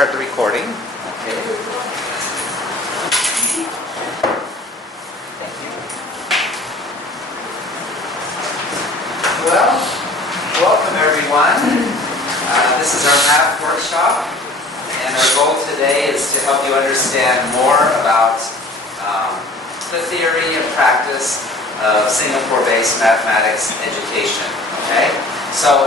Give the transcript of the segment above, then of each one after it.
start the recording. Okay. Thank you. Well, welcome everyone. This is our math workshop, and our goal today is to help you understand more about the theory and practice of Singapore-based mathematics education. Okay? So,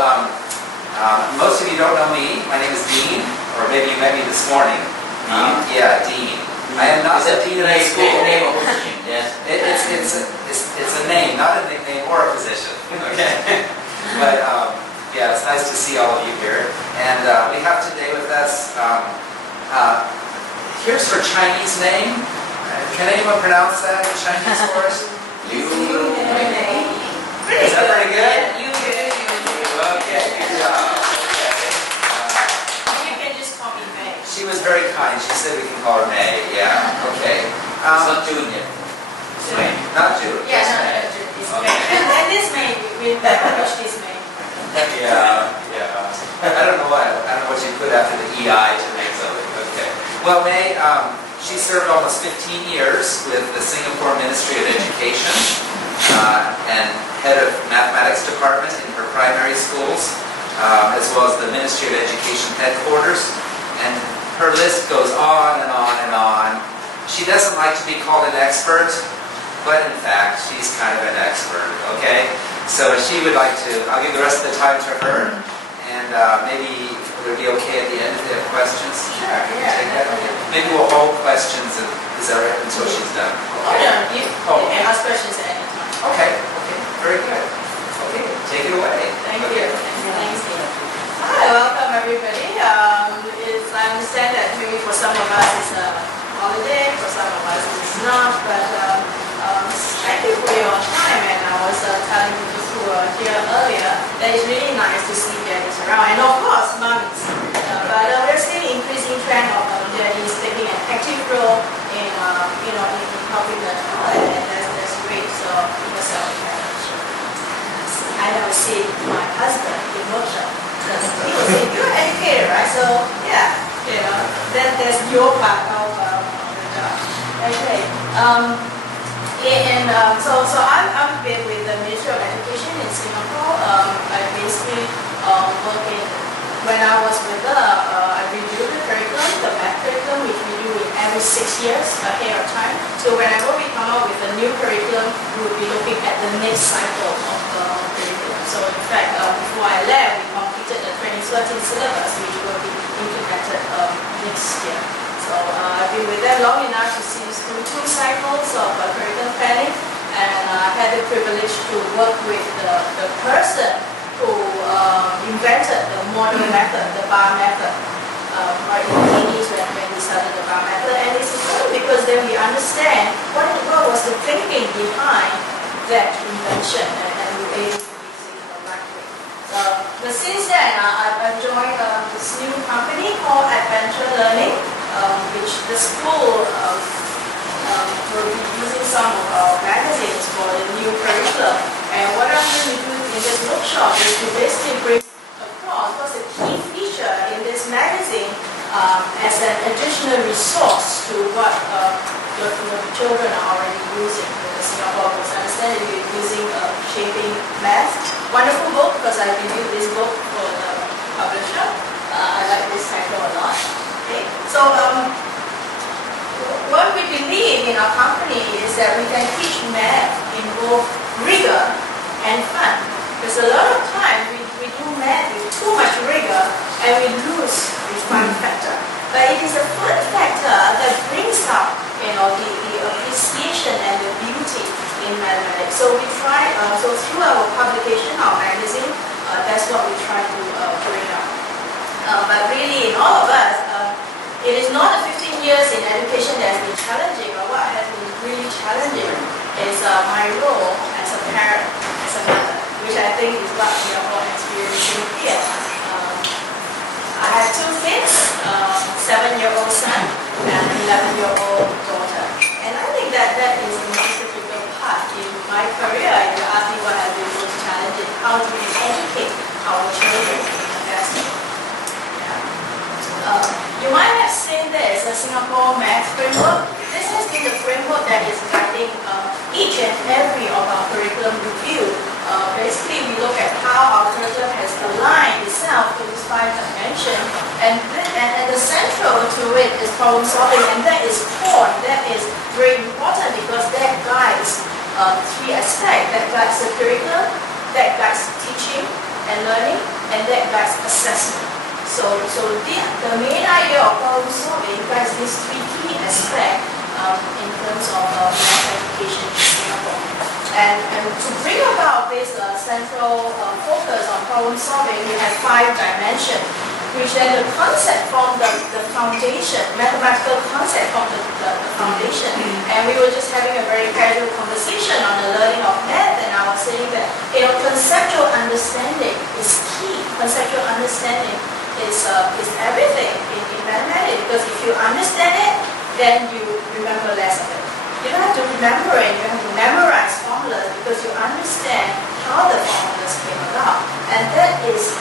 most of you don't know me. My name is Dean, or maybe you met me this morning. Yeah, Dean. I am not the dean of the school. Name or position? Yes. It's a name, not a nickname or a position. Okay. But yeah, it's nice to see all of you here. And we have today with us. Here's her Chinese name. Can anyone pronounce that in Chinese for us? Is that pretty good? Okay, good job. You can just call me May. She was very kind. She said we can call her May. Yeah. Okay. It's not June yet. May. Not June. Yeah, just no, May. it's Okay. May. And this May, we publish this May. Yeah. I don't know what you put after the EI to make something. Okay. Well, May, she served almost 15 years with the Singapore Ministry of Education and head of mathematics department in her primary schools, as well as the Ministry of Education headquarters. And her list goes on and on and on. She doesn't like to be called an expert, but in fact, she's kind of an expert, okay? So she would like to, I'll give the rest of the time to her, and maybe it would be okay at the end if they have questions. Sure, I can yeah. take that. Okay. Maybe we'll hold questions, is that right, until she's done? Oh, no, you can ask questions at any time. Okay, very good. Okay, take it away. Thank Okay. you. Thanks, Dean. Hi, welcome everybody. I understand that maybe for some of us it's a holiday, for some of us it's not, but thank you for your time. And I was telling people who were here earlier that it's really nice to see daddies around, and of course mums. But we're seeing increasing trend of daddies taking an active role in in helping the child, and that's great. So I never see my husband in workshop. He was saying, you're educated, right? So yeah, that's your part of the job. Okay. So I've been with the Ministry of Education in Singapore. I basically work in, when I was with her, I reviewed the curriculum, the math curriculum, which we do every 6 years ahead of time. So whenever we come up with a new curriculum, we will be looking at the next cycle of the curriculum. So in fact, before I left, we completed the 2013 syllabus, which will be implemented next year. So I've been with them long enough to see through 2 cycles of curriculum planning, and I had the privilege to work with the person who invented the model method, the bar method, right in the 80s when we started the bar method. And it's important because then we understand what was the thinking behind that invention, and we're able to use it in the right way. But since then, I've joined this new company called Adventure Learning, which the school will be using some of our magazines for the new curriculum. And what I'm going to do in this workshop is to basically bring across what's the key feature in this magazine as an additional resource to what the children are already using with the Singapore books. I understand that you're using Shaping Math. Wonderful book, because I reviewed this book for the publisher. I like this title a lot. Okay. So what we believe in our company is that we can teach math in both rigor and fun. Because a lot of times we do math with too much rigor and we lose the fun factor. But it is the fun factor that brings out the appreciation and the beauty in mathematics. So we try, so through our publication, our magazine, that's what we try to bring out. But really in all of us, it is not the 15 years in education that has been challenging, but what has been really challenging is my role as a parent, as a mother, which I think is what we are all experiencing here. I have 2 kids, 7-year-old son and 11-year-old daughter. And I think that is the most difficult part in my career. If you ask me what has been most challenging, how do we educate our children in the best way? Yeah. You might seen this, the Singapore Math Framework. This has been the framework that is guiding each and every of our curriculum review. Basically, we look at how our curriculum has aligned itself to this 5 dimension, and the central to it is problem solving, and that is core. That is very important because that guides 3 aspects. That guides the curriculum, that guides teaching and learning, and that guides assessment. So the main idea of problem solving guides these 3 key aspects in terms of math education in Singapore. And to bring about this central focus on problem solving, we have 5 dimensions, which then the concept from the foundation, mathematical concept from the foundation. And we were just having a very casual conversation on the learning of math, and I was saying that conceptual understanding is key. Conceptual understanding is everything in mathematics, because if you understand it, then you remember less of it. You don't have to remember it, you have to memorize formulas because you understand how the formulas came about. And that is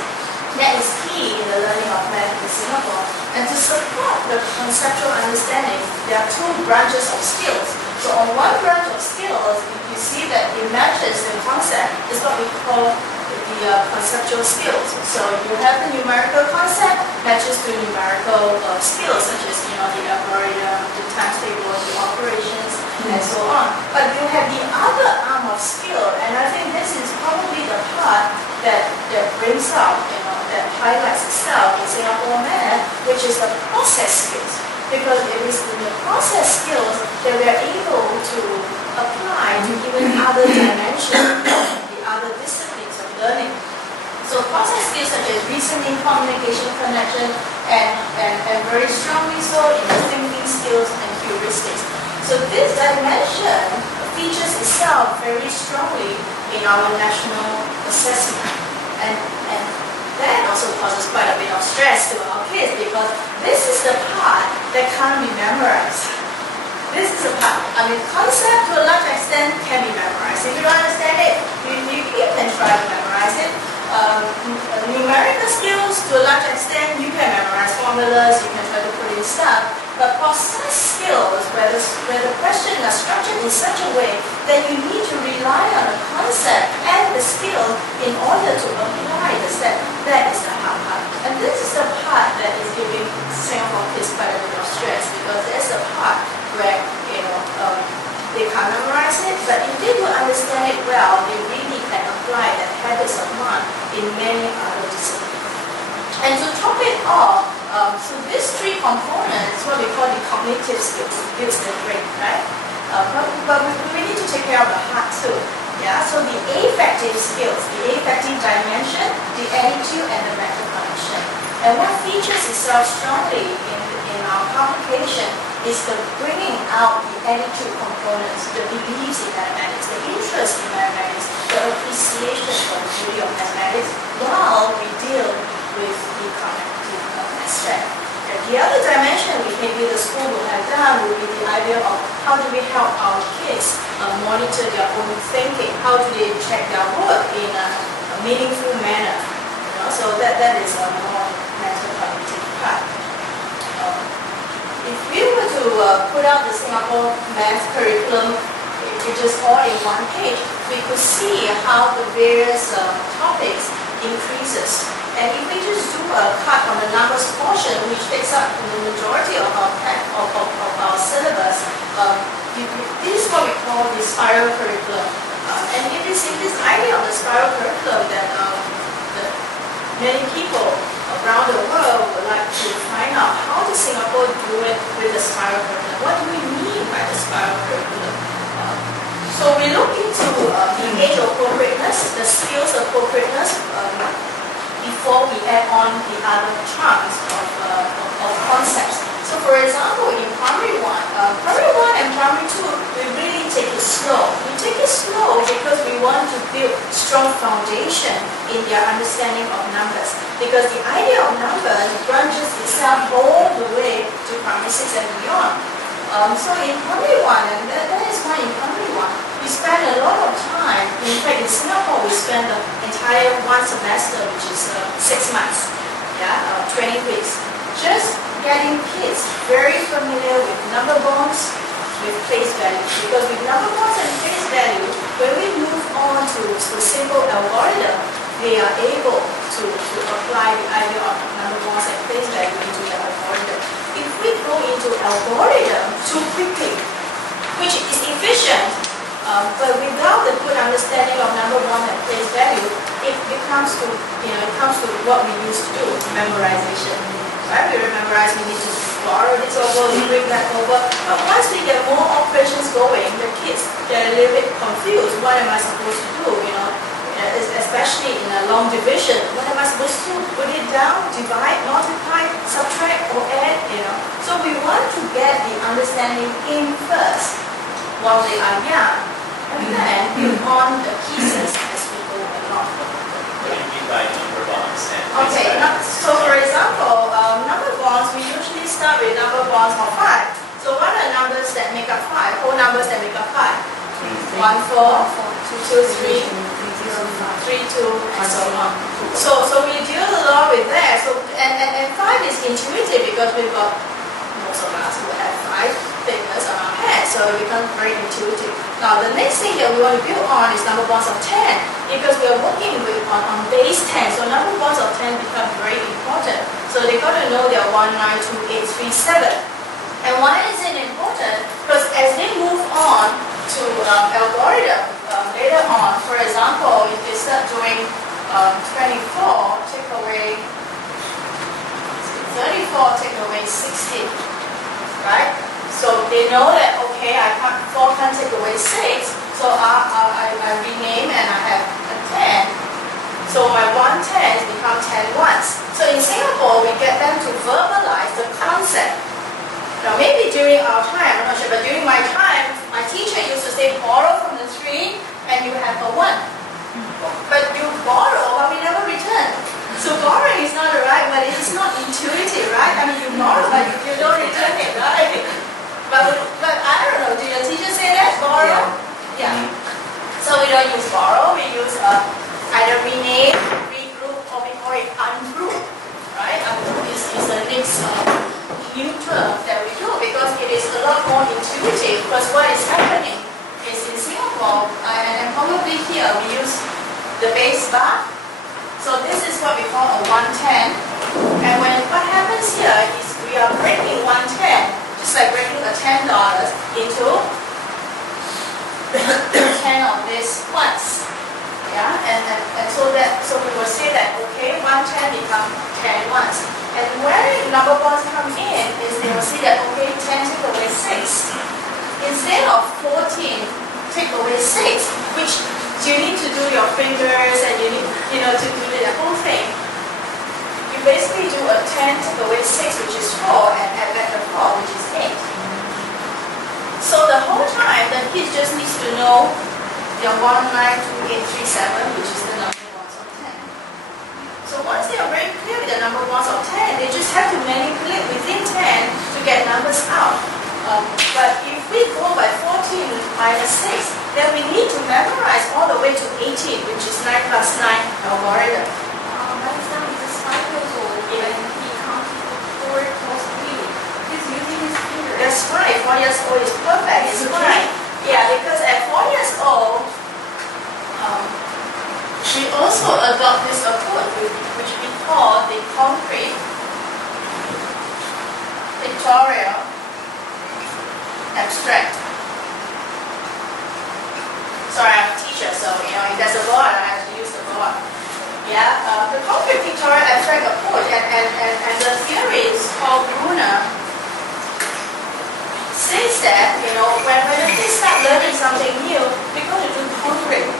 key in the learning of math in Singapore. And to support the conceptual understanding, there are 2 branches of skills. So on one branch of skills, you see that it matches the concept. It's what we call the conceptual skills. So you have the numerical concept matches to numerical skills, such as the algorithm, the times table, the operations, and so on. But you have the other arm of skill, and I think this is probably the part that brings out, that highlights itself in Singapore math, which is the process skills. Because it is in the process skills that we are able to apply to even other dimensions, the other disciplines of learning. So process skills such as reasoning, communication, connection, and very strongly so in the thinking skills and heuristics. So this dimension features itself very strongly in our national assessment. And that also causes quite a bit of stress to our kids, because this is the part that can't be memorized. This is the part. Concept to a large extent can be memorized. If you don't understand it, you can try to memorize it. Numerical skills, to a large extent, you can memorize formulas, you can try to put in stuff. But process skills, where the questions are structured in such a way that you need to rely on the concept and the skill in order to apply the step, that is the hard part. And this is the part that is giving Singapore kids quite a bit of stress, because there's a part where they can't memorize it, but if they do understand it well, they really can apply the habits of mind in many other disciplines. And to top it off, so these 3 components, what we call the cognitive skills, builds the brain, right? But we need to take care of the heart too. Yeah. So the affective skills, the affective dimension, the attitude, and the mental connection. And what features itself strongly in our publication is the bringing out the attitude components, the beliefs in mathematics, the interest in mathematics, the appreciation for the beauty of mathematics, while we deal with the cognitive aspect. And the other dimension which maybe the school will have done would be the idea of how do we help our kids monitor their own thinking, how do they check their work in a meaningful manner. So that is a more mental cognitive part. If we were to put out the Singapore math curriculum, which is all in one page, we could see how the various topics increases. And if we just do a cut on the numbers portion, which takes up the majority of our syllabus, this is what we call the spiral curriculum. And it is in this idea of the spiral curriculum that many people around the world would like to find out how does Singapore do it with the spiral curriculum. What do we mean by the spiral curriculum? So we look into the age appropriateness, the skills appropriateness, before we add on the other chunks of concepts. So for example, in primary 1 and primary 2, we really take it slow. We take it slow because we want to build strong foundation in their understanding of numbers. Because the idea of numbers branches itself all the way to primary 6 and beyond. So in primary 1, and that is why in primary 1, we spend a lot of time. In fact, in Singapore, we spend the entire 1 semester, which is 6 months, 20 weeks, just getting kids very familiar with number bonds, with place value. Because with number bonds and place value, when we move on to simple algorithm, they are able to apply the idea of number bonds and place value into the algorithm. If we go into algorithm too quickly, which is efficient, but without the good understanding of number bond and place value, it comes to what we used to do, memorization. Right? We memorize, we need to borrow this over, we bring that over. But once we get more operations going, the kids get a little bit confused. What am I supposed to do? Especially in a long division, what am I supposed to do? Put it down, divide, multiply, subtract, or add? So we want to get the understanding in first while they are young, and then build on the pieces as we go along. What do you mean by number bonds and place Okay, value? so for example, number bonds, we usually start with number bonds of 5. So what are numbers that make up 5? Whole numbers that make up 5? 1, 4, 2, 3, 3, 2, and so on. So we deal a lot with that. So and 5 is intuitive because we've got most of us who have 5 fingers on our hand, so it becomes very intuitive. Now the next thing that we want to build on is number bonds of 10, because we are working on base 10. So number bonds of 10 become very important. So they got to know their 1, 9, 2, 8, 3, 7. And why is it important? Because as they move on to algorithm later on, for example, if they start doing 24, take away 34, take away 16, right? So they know that, okay, 4 can't take away 6, so I rename and I have a 10. So my 1/10 become 10 ones. So in Singapore, we get them to verbalize the concept. Now maybe during our time, I'm not sure, but during my time, my teacher used to say borrow from the 3 and you have a 1. But you borrow, but we never return. So borrowing is not right, but it's not intuitive, right? I mean, you borrow, but you don't return it, right? But I don't know, do your teachers say that? Borrow? Yeah. So we don't use borrow, we use either rename, regroup, or we call it ungroup, right? Ungroup is the next new term that we do because it is a lot more intuitive, because what is happening is in Singapore, and probably here, we use the base bar. So this is what we call a 1/10. And what happens here is we are breaking 1/10, just like breaking a $10 into 10 of these ones. Yeah, and so we will say that, okay, 1/10 become 10 ones. And where number bonds come in is they will see that, okay, 10 take away 6. Instead of 14 take away 6, which you need to do your fingers and you need, to do the whole thing. You basically do a 10 take away 6, which is 4, and add back the 4, which is 8. So the whole time, the kids just needs to know their 1, 9, 2, 8, 3, 7, which is the number bonds of 10. So once they are very clear with the number bonds of 10, they just have to manipulate within 10 to get numbers out. But if we go by 14 minus 6, then we need to memorize all the way to 18, which is 9 plus 9 algorithm. My son is 5 years old and he counted 4 plus 3. He's using his fingers. That's fine. 4 years old is perfect. It's fine. Yeah, because at 4 years old, we also adopt this approach, which we call the concrete pictorial abstract. Sorry, I'm a teacher, so if there's a board, I have to use the board. Yeah, the concrete pictorial abstract approach, and the theory is called Bruner. Says that when the kids start learning something new, we're going to do concrete.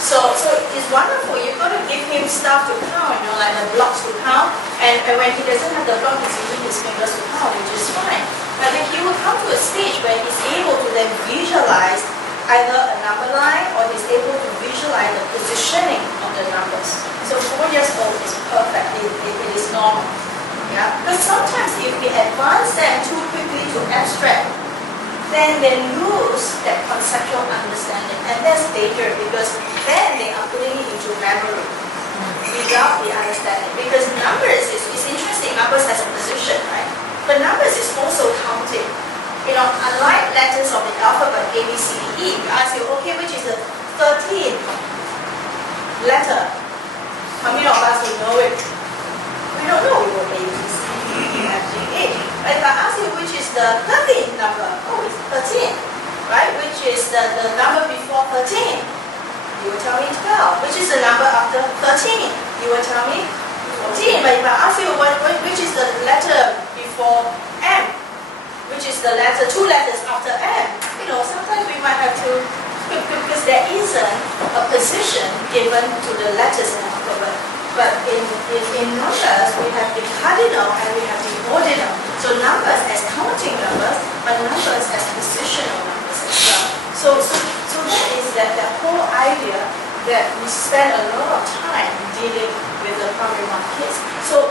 So it's wonderful. You've got to give him stuff to count, like the blocks to count. And when he doesn't have the block, he's using his fingers to count, which is fine. But then he will come to a stage where he's able to then visualize either a number line or he's able to visualize the positioning of the numbers. So 4 years old is perfect. It is normal. Yeah? Because sometimes if we advance them too quickly to abstract, then they lose that conceptual understanding. And that's dangerous because then they are putting it into memory without the understanding. Because numbers is interesting. Numbers has a position, right? letter? How many of us will know it? We don't know. We will A, B, C, D, E, F, G, H. But if I ask you which is the 13th number, oh, it's 13, right? Which is the number before 13? You will tell me 12. Which is the number after 13? You will tell me 14. But if I ask you which is the letter before M, which is the letter, 2 letters after M, sometimes we might have to, because there isn't a position given to the letters in the alphabet. But in numbers, we have the cardinal and we have the ordinal. So numbers as counting numbers, but numbers as positional numbers as well. So that the whole idea that we spend a lot of time dealing with the primary 1 kids. So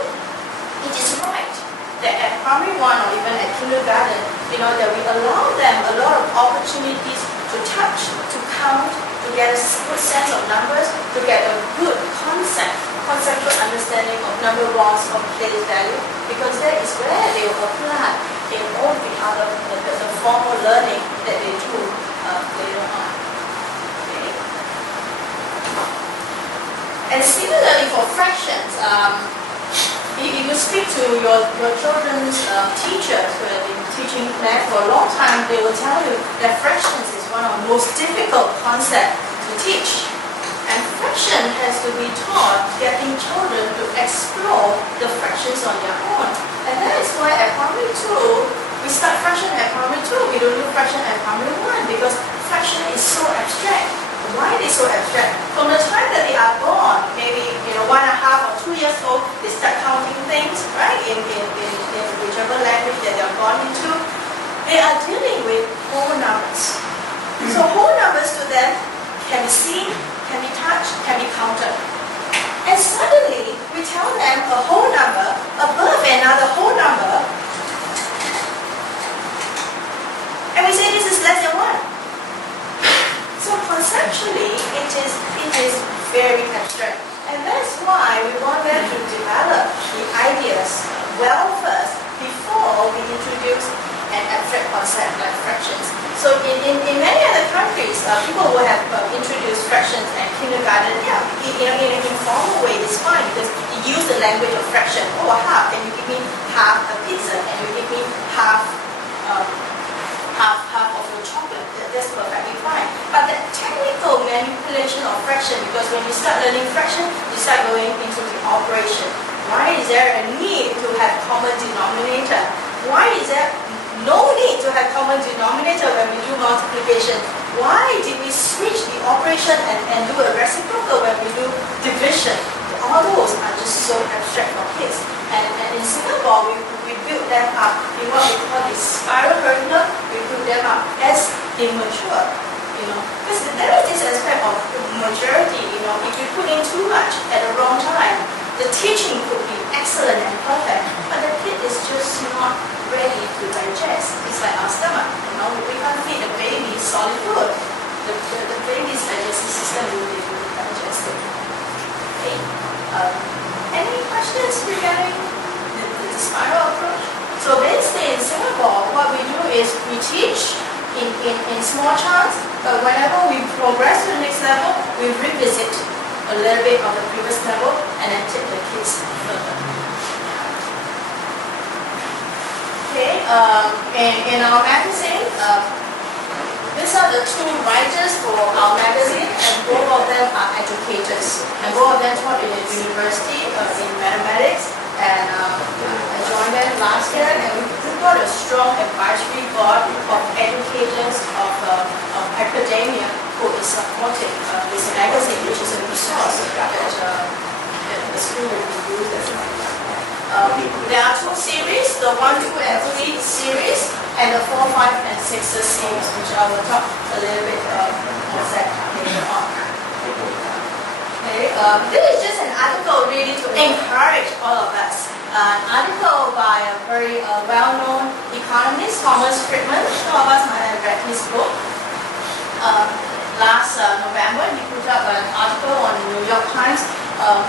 it is right that at primary 1 or even at kindergarten, that we allow them a lot of opportunities to touch, to count, to get a good sense of numbers, to get a good conceptual understanding of number bonds, of place value, because that is where they will apply in all the other the formal learning that they do later on. Okay. And similarly for fractions, if you speak to your children's teachers who have been teaching math for a long time, they will tell you that fractions is one of the most difficult concepts to teach. And fraction has to be taught, getting children to explore the fractions on their own. And that is why at primary 2, we start fraction at primary 2. We don't do fraction at primary 1 because fraction is so abstract. Why are they so abstract? From the time that they are born, maybe 1.5 or 2 years old, they start counting things, right? In whichever language that they are born into, they are dealing with whole numbers. So whole numbers to them can be seen, can be touched, can be counted. And suddenly, we tell them a whole number above another whole number, and we say this is less than 1. So conceptually, it is very abstract. And that's why we want them to develop the ideas well first before we introduce an abstract concept like fractions. So in many other countries, people will have introduced fractions at kindergarten. Yeah, in an informal way, it's fine because you use the language of fraction. Oh, half, and you give me half a pizza, and you give me half of your chocolate. That's perfectly fine. But the technical manipulation of fraction, because when you start learning fraction, you start going into the operation. Why is there a need to have common denominator? Why is there no need to have common denominator when we do multiplication? Why did we switch the operation and do a reciprocal when we do division? All those are just so abstract for kids. And in Singapore, we build them up in what we call the spiral curriculum. We build them up as immature. Because there is this aspect of maturity. If you put in too much at the wrong time, the teaching could be excellent and perfect, but the kid is just not ready to digest. It's like our stomach. We can't feed a baby solid food. The baby's digestive system will be able to digest it. Okay. Any questions regarding the spiral approach? So basically in Singapore, what we do is we teach in small chunks, but whenever we progress to the next level, we revisit a little bit of the previous level and then take the kids further. Okay, in our magazine, these are the 2 writers for our magazine, and both of them are educators. And both of them taught in a university in mathematics, and I joined them last year, and we've got a strong advisory board of educators of academia who is supporting this magazine, which is a resource that the school will be using. There are 2 series, the 1, 2, and 3 series, and the 4, 5, and 6 series, which I will talk a little bit more later on. Okay, this is just an article really to encourage all of us. An article by a very well-known economist, Thomas Friedman. Some of us might have read his book. Last November, he put up an article on the New York Times,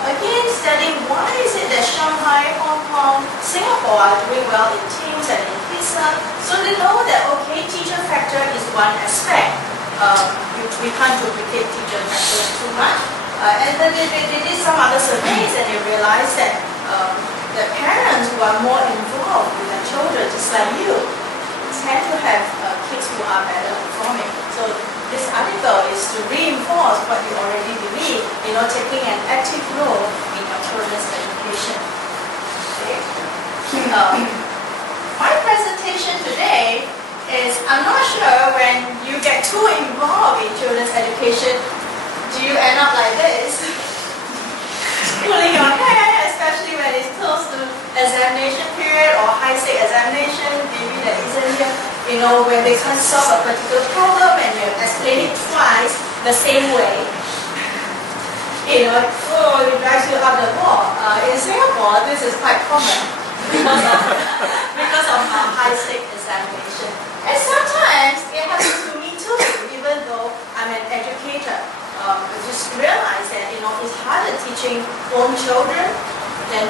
again studying why is it that Shanghai, Hong Kong, Singapore are doing well in teams and in PISA. So they know that, okay, teacher factor is one aspect. We can't duplicate teacher factor too much. And then they did some other surveys and they realized that the parents who are more involved with their children, just like you, tend to have kids who are better performing. So this article is to reinforce what you already believe, taking an active role in your children's education. Okay? My presentation today is, I'm not sure when you get too involved in children's education, do you end up like this? Pulling your hair, especially when it's close to examination period or high-stake examination, maybe that isn't here. When they can't solve a particular problem and you explain it twice the same way. It drives you up the wall. In Singapore, this is quite common because of our high-stake examination. And sometimes it happens to me too, even though I'm an educator. I just realize that it's harder teaching own children than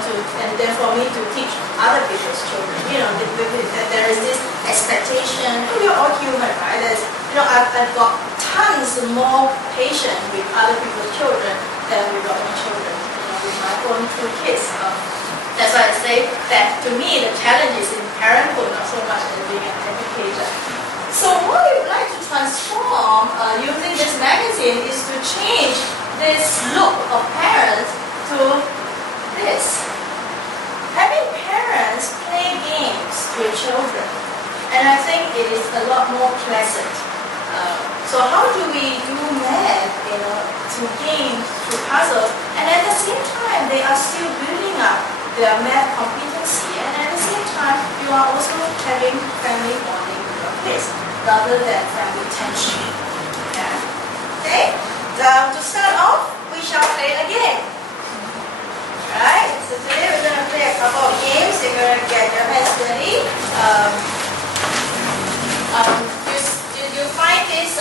for me to teach other people's children. There is this expectation. We're all human, right? I've got tons more patience with other people's children than with my own children. With my own two kids. That's why I say that to me the challenge is in parenthood, not so much as being an educator. So what we would like to transform using this magazine is to change this look of parents to this. Having parents play games with children. And I think it is a lot more pleasant. So how do we do math, through games, through puzzles, and at the same time they are still building up their math competency, and at the same time you are also having family bonding with your kids, rather than family tension. Yeah. Okay? To start off, we shall play a game. Right? So today we're going to play a couple of games. You're going to get your hands ready. You find this,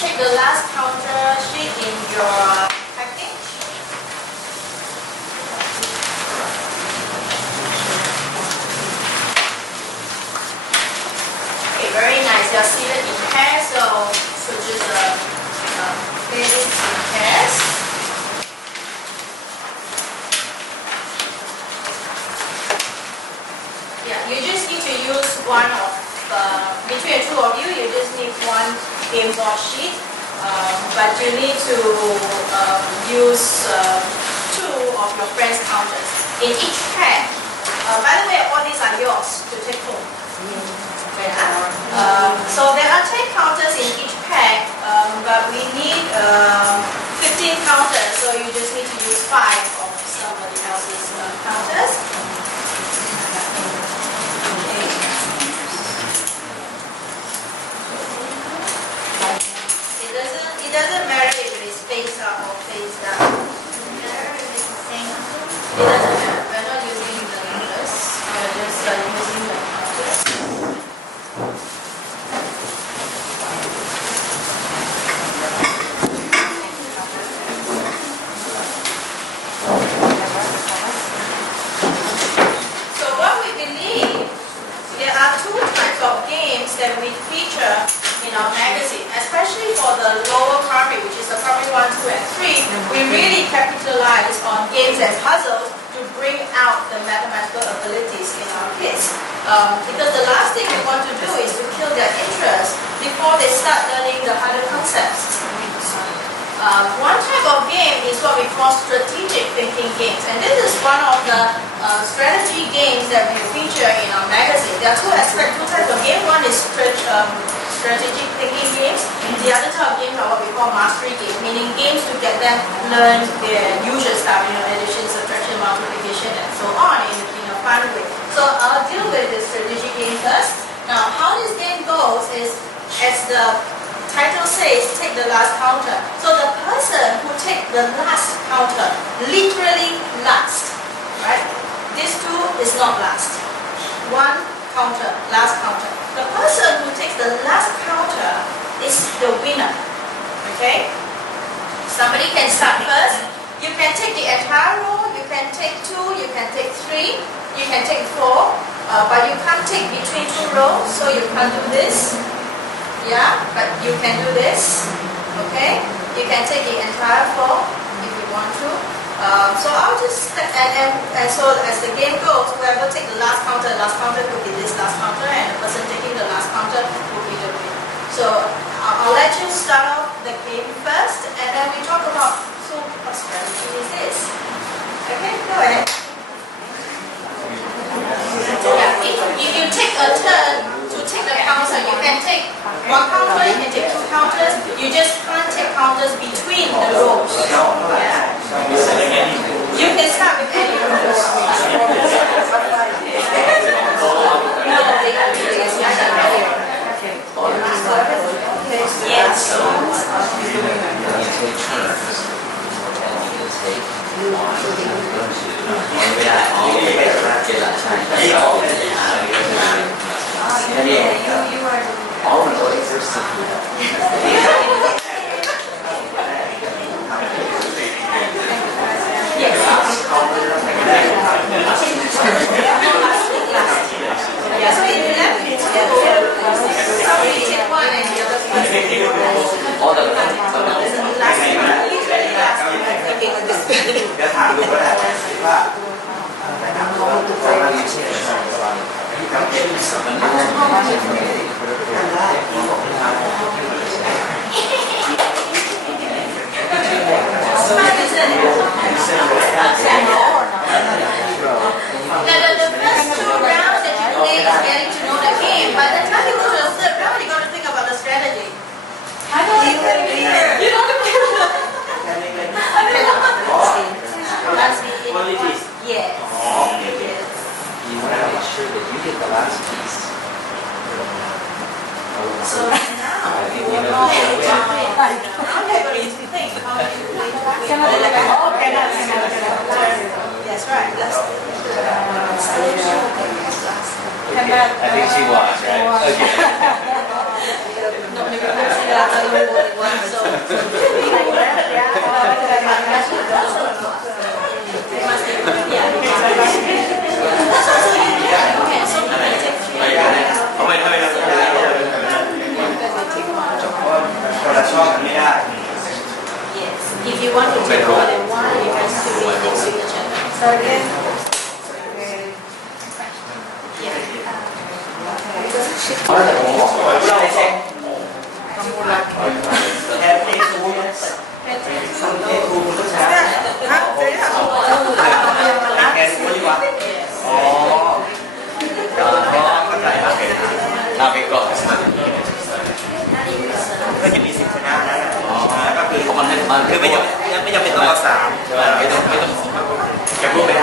take the last counter sheet in your package. Okay, very nice. You're seated in pairs, so just play this in pairs. Yeah, you just need to use one of between the two of you, you just need one game board sheet, but you need to use two of your friends' counters in each pack. By the way, all these are yours to take home. So there are 10 counters in each pack, but we need 15 counters, so you just need to use 5 of somebody else's counters. It doesn't matter if it is face up or face down. It doesn't matter. We're not using the numbers. We're just using the counters. So what we believe, there are 2 types of games that we feature in our magazine, especially for the lower primary, which is the primary 1, 2, and 3. We really capitalize on games and puzzles to bring out the mathematical abilities in our kids. Because the last thing we want to do is to kill their interest before they start learning the harder concepts. One type of game is what we call strategic thinking games, and this is one of the strategy games that we feature in our magazine. There are 2 types of games. One is strategic thinking games. The other type of games are what we call mastery games, meaning games to get them learn their usual stuff, addition, subtraction, multiplication, and so on in a fun way. So I'll deal with the strategic game first. Now, how this game goes is, as the title says, take the last counter. So the person who takes the last counter, literally last, right? This 2 is not last. 1 counter, last counter. The person who takes the last counter is the winner. Okay? Somebody can start first. You can take the entire row, you can take 2, you can take 3, you can take 4, but you can't take between 2 rows, so you can't do this. Yeah, but you can do this. Okay? You can take the entire floor if you want to. So I'll just, and so as the game goes, whoever take the last counter could be this last counter, and the person taking the last counter will be the winner. So I'll let you start off the game first, and then we talk about, so what strategy is this? Okay, go ahead. If you take a turn to take the counter, you can take one counter, you can take two counters, you just can't take counters between the rows. Yeah. You can start with any rows. Yes. Yeah, so in left, somebody take one and the other one. All the จะถามดูก็ได้ว่าในทางตัวเราอยู่ที่ไหนทั้งเอ็นมันได้The first two rounds that you play is getting to know the game. By the time you go to the third round, you got to think about the strategy. I know the player. You know the player. That's Qualities. Yes. Yes. You want to make sure that you get the last piece. So now you will play. Now you're going to think how you play. That's right. That's I think she was, right? Okay. no, maybe one. If you want to take more than one, you can still make your signature. So again,คือไม่จำเป็นต้องเอาสามไม่ต้องเก็บรูปไม่ได้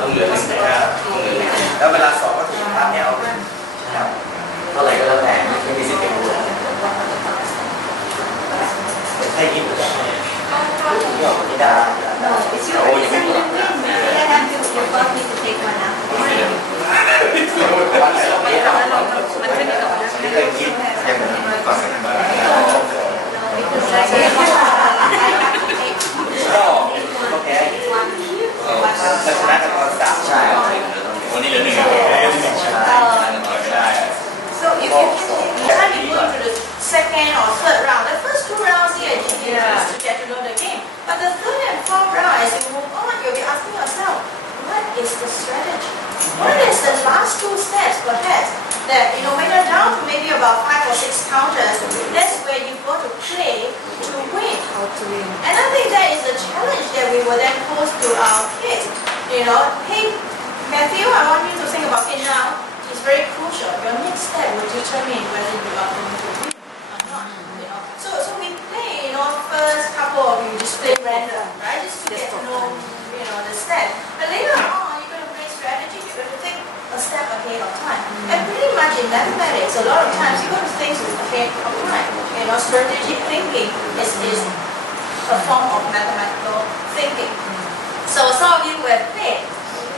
ต้องเหลือหนึ่งแล้วเวลาสอบก็ถูกภาพเนี่ยเอาเท่าไหร่ก็แล้วแต่ไม่มีสิทธิ์เก็บรูปให้กินไม่ได้โอ้ยังไม่หมดไม่เคยกินยังก่อนก็แพ้ชนะกันตอนสามใช่วันนี้เหลือหนึ่งใช่ so if you can you go to the second or third round, the first two rounds here is to get to know the game. But the third and fourth round, as you move on, you'll be asking yourself, what is the strategy? What is the last two steps perhaps that, when you're down to maybe about 5 or 6 counters, that's where you go to play to win. And I think that is the challenge that we will then pose to our kids. Hey, Matthew, I want you to think about it now. It's very crucial. Your next step will determine whether you are going to win or not. So we play, first couple of you just play random, right? Just to get to know, the step. But later on, you're going to play strategy. You're going to think a step ahead of time. And pretty much in mathematics, a lot of times you're going to think ahead of time. Strategic thinking is a form of mathematical thinking. So some of you who have played,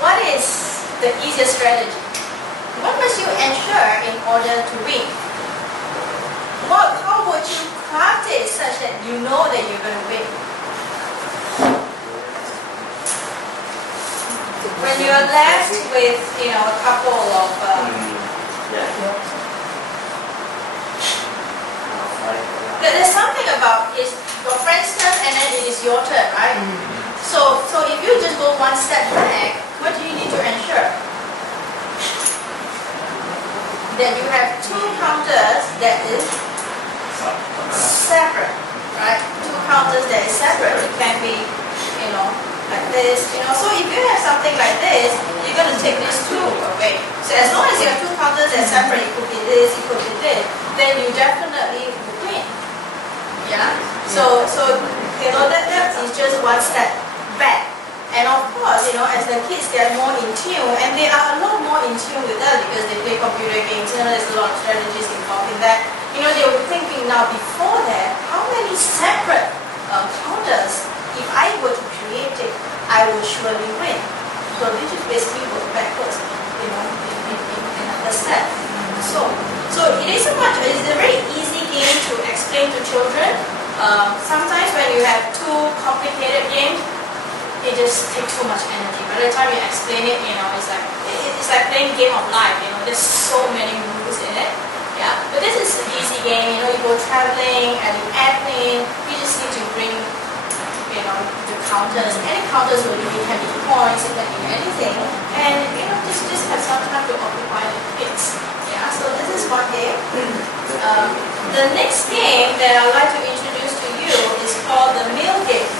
what is the easiest strategy? What must you ensure in order to win? How would you practice such that you know that you're going to win? When you're left with, a couple of there's something about is your friend's turn and then it is your turn, right? So if you just go one step back, what do you need to ensure? That you have two counters that is separate, right? Two counters that is separate. It can be, like this, So if you have something like this, you're going to take these two away. So as long as you have two counters that are separate, it could be this, it could be this, then you definitely will win. Yeah? So that is just one step back. And of course, as the kids get more in tune, and they are a lot more in tune with us because they play computer games, there's a lot of strategies involved in that. They were thinking now before that, how many separate counters, if I were to create it, I will surely win. So this is basically work backwards, in another step. So it is it's a very easy game to explain to children. Sometimes when you have too complicated games, it just takes too much energy. By the time you explain it, it's like playing game of life. There's so many rules in it. Yeah, but this is an easy game. You go traveling and in airplane, you just need to bring, the counters. Any counters will be, can be points, it can be anything, and just have some time to occupy the kids. Yeah, so this is one game. The next game that I'd like to introduce to you is called the meal game.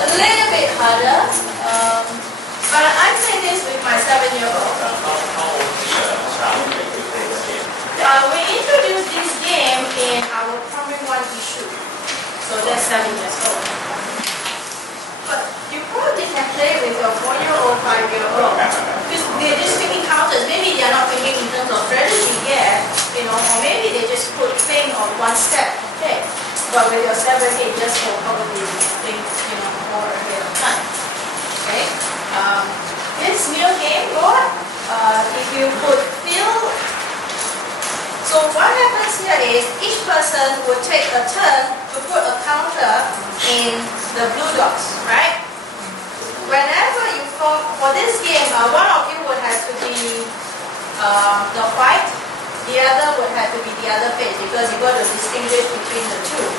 A little bit harder, but I play this with my 7-year-old. We introduced this game in our primary 1 issue, so that's 7 years old. But you probably can play with your 4-year-old, 5-year-old, because they're just thinking counters. Maybe they're not thinking in terms of strategy yet, or maybe they just put thing on one step. Okay, but with your 7, 8 years old, probably think, more ahead of time. Okay, this meal game board, if you put fill. So what happens here is each person would take a turn to put a counter in the blue dots, right? Whenever you form, for this game, one of you would have to be the white, the other would have to be the other face because you've got to distinguish between the two.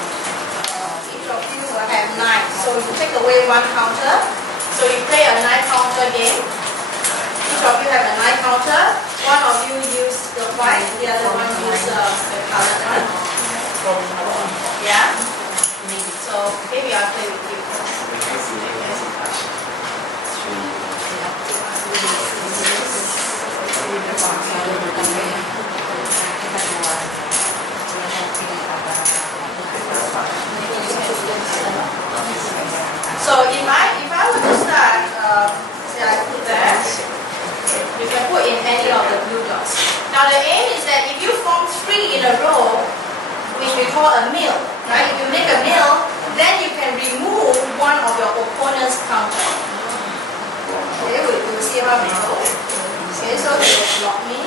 Each of you will have 9. So you take away one counter. So you play a 9 counter game. Each of you have a 9 counter. One of you use the white, the other one use the colored one. Yeah? So maybe I'll play with you. So if I were to start, say I put that, you can put in any of the blue dots. Now the aim is that if you form 3 in a row, which we call a mill, right? If you make a mill, then you can remove one of your opponent's counter. Okay, we'll see how it goes. Okay, so they will block me.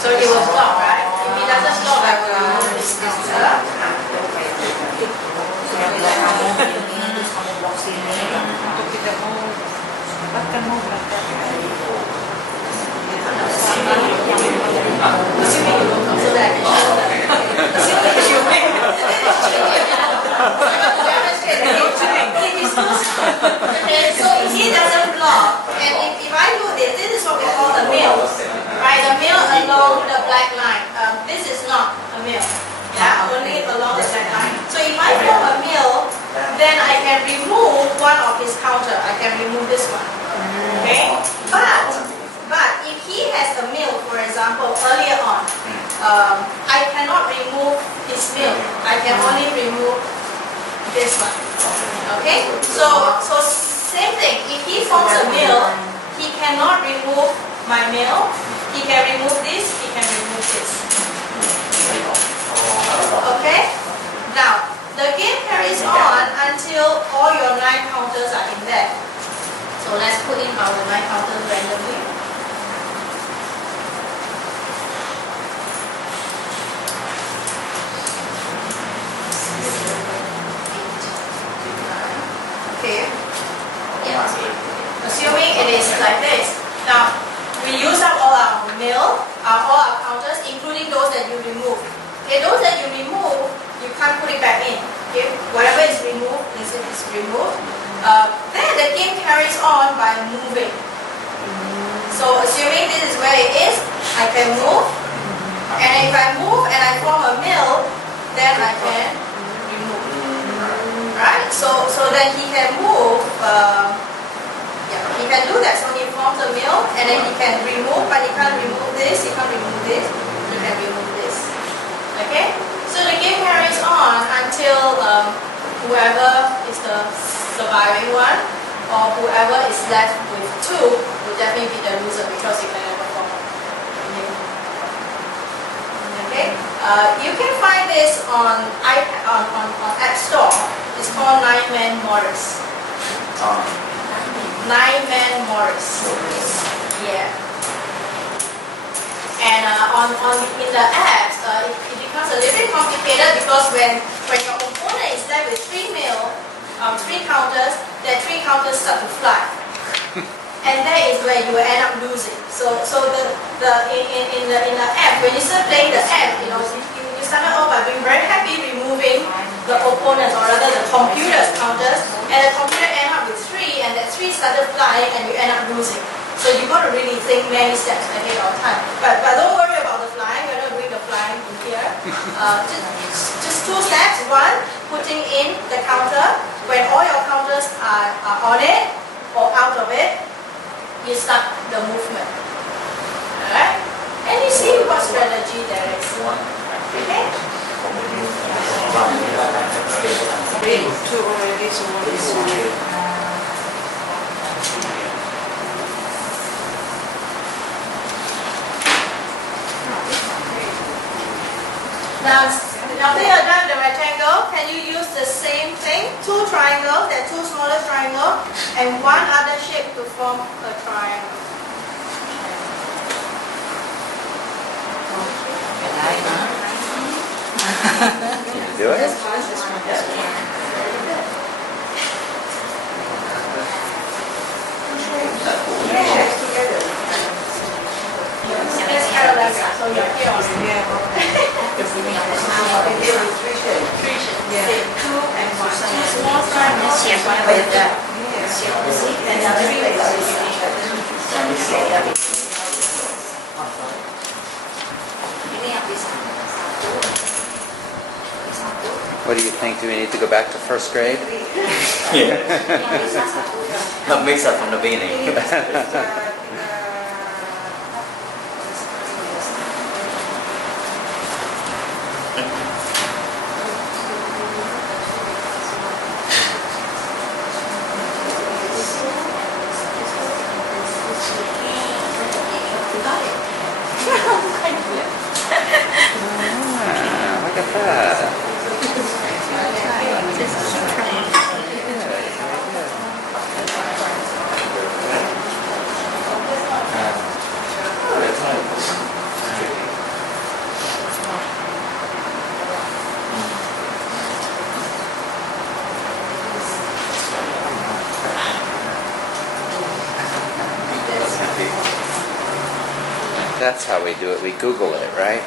So it will stop, right? If it doesn't stop, I will remove this counter. Assuming you don't come, so that I can show them. Assuming you win. Okay, so if he doesn't block, and if I do this, this is what we call a mill. Right, the mill along the black line. This is not a mill. Yeah, only along the black line. So if I form a mill, then I can remove one of his counter. I can remove this one. Okay? But if he has a mill, for example, earlier on, I cannot remove his mill. I can only remove this one. Okay? So same thing. If he forms a mill, he cannot remove my mill. He can remove this. He can remove this. Okay? Now, the game carries on until all your 9 counters are in there. So let's put in our 9 counters randomly. Okay. Yeah. Assuming it is like this. Now, we use up all our mill, all our counters, including those that you remove. whatever is removed is removed. Then the game carries on by moving. So assuming this is where it is, I can move. And if I move and I form a mill, then I can remove. Right? So then he can move. He can do that. So he forms a mill and then he can remove, but he can't remove this, he can't remove this, he can remove this. Okay? So the game carries on until whoever is the surviving one or whoever is left with 2 will definitely be the loser because you can never form a mill. Okay? You can find this on App Store. It's called 9-Man Morris. 9-Man Morris. Yeah. And in the apps, it becomes a little bit complicated because when your opponent is left with 3 counters, that 3 counters start to fly. And that is where you will end up losing. So in the app, when you start playing the app, you started off by being very happy removing the opponents, or rather the computer's counters, and the computer end up with 3, and that 3 started flying, and you end up losing. So you got to really think many steps ahead of time. But don't worry about the flying. We're not doing the flying in here. Just 2 steps. 1, putting in the counter. When all your counters are on it or out of it, you start the movement. Alright? And you see what strategy there is. Okay? 2 already, so 1 is Now after you're done the rectangle, can you use the same thing? 2 triangles, there are 2 smaller triangles, and 1 other shape to form a triangle. Do it? It's parallel, so you're here on small triangles, like that. And now 3 What do you think? Do we need to go back to first grade? Yeah. Not mix up from the beginning. Look at that. That's how we do it. We Google it, right?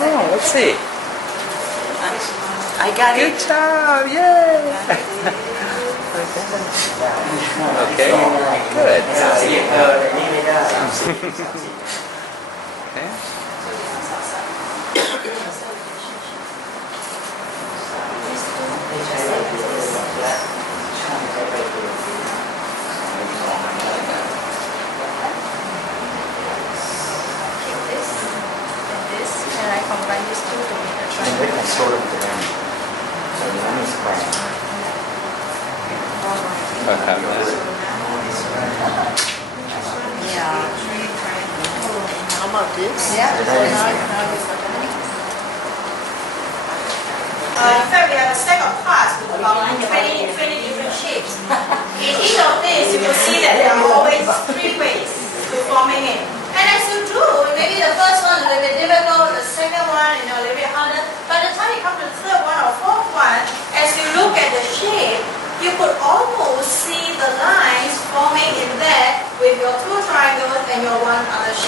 Oh, let's see. I got Good it. job! Yay! Okay, good. Okay. and I combine these 2 to make a triangle. Yeah. How about this? Yeah, so now you in fact, we have a stack of cards with about 20 different shapes. In each of these, you will see that there are always 3 ways to forming it. And as you do, maybe the first one is a little bit difficult, the second one, a little bit harder. By the time you come to the 3rd one or 4th one, as you look at the shape, you could almost see the lines form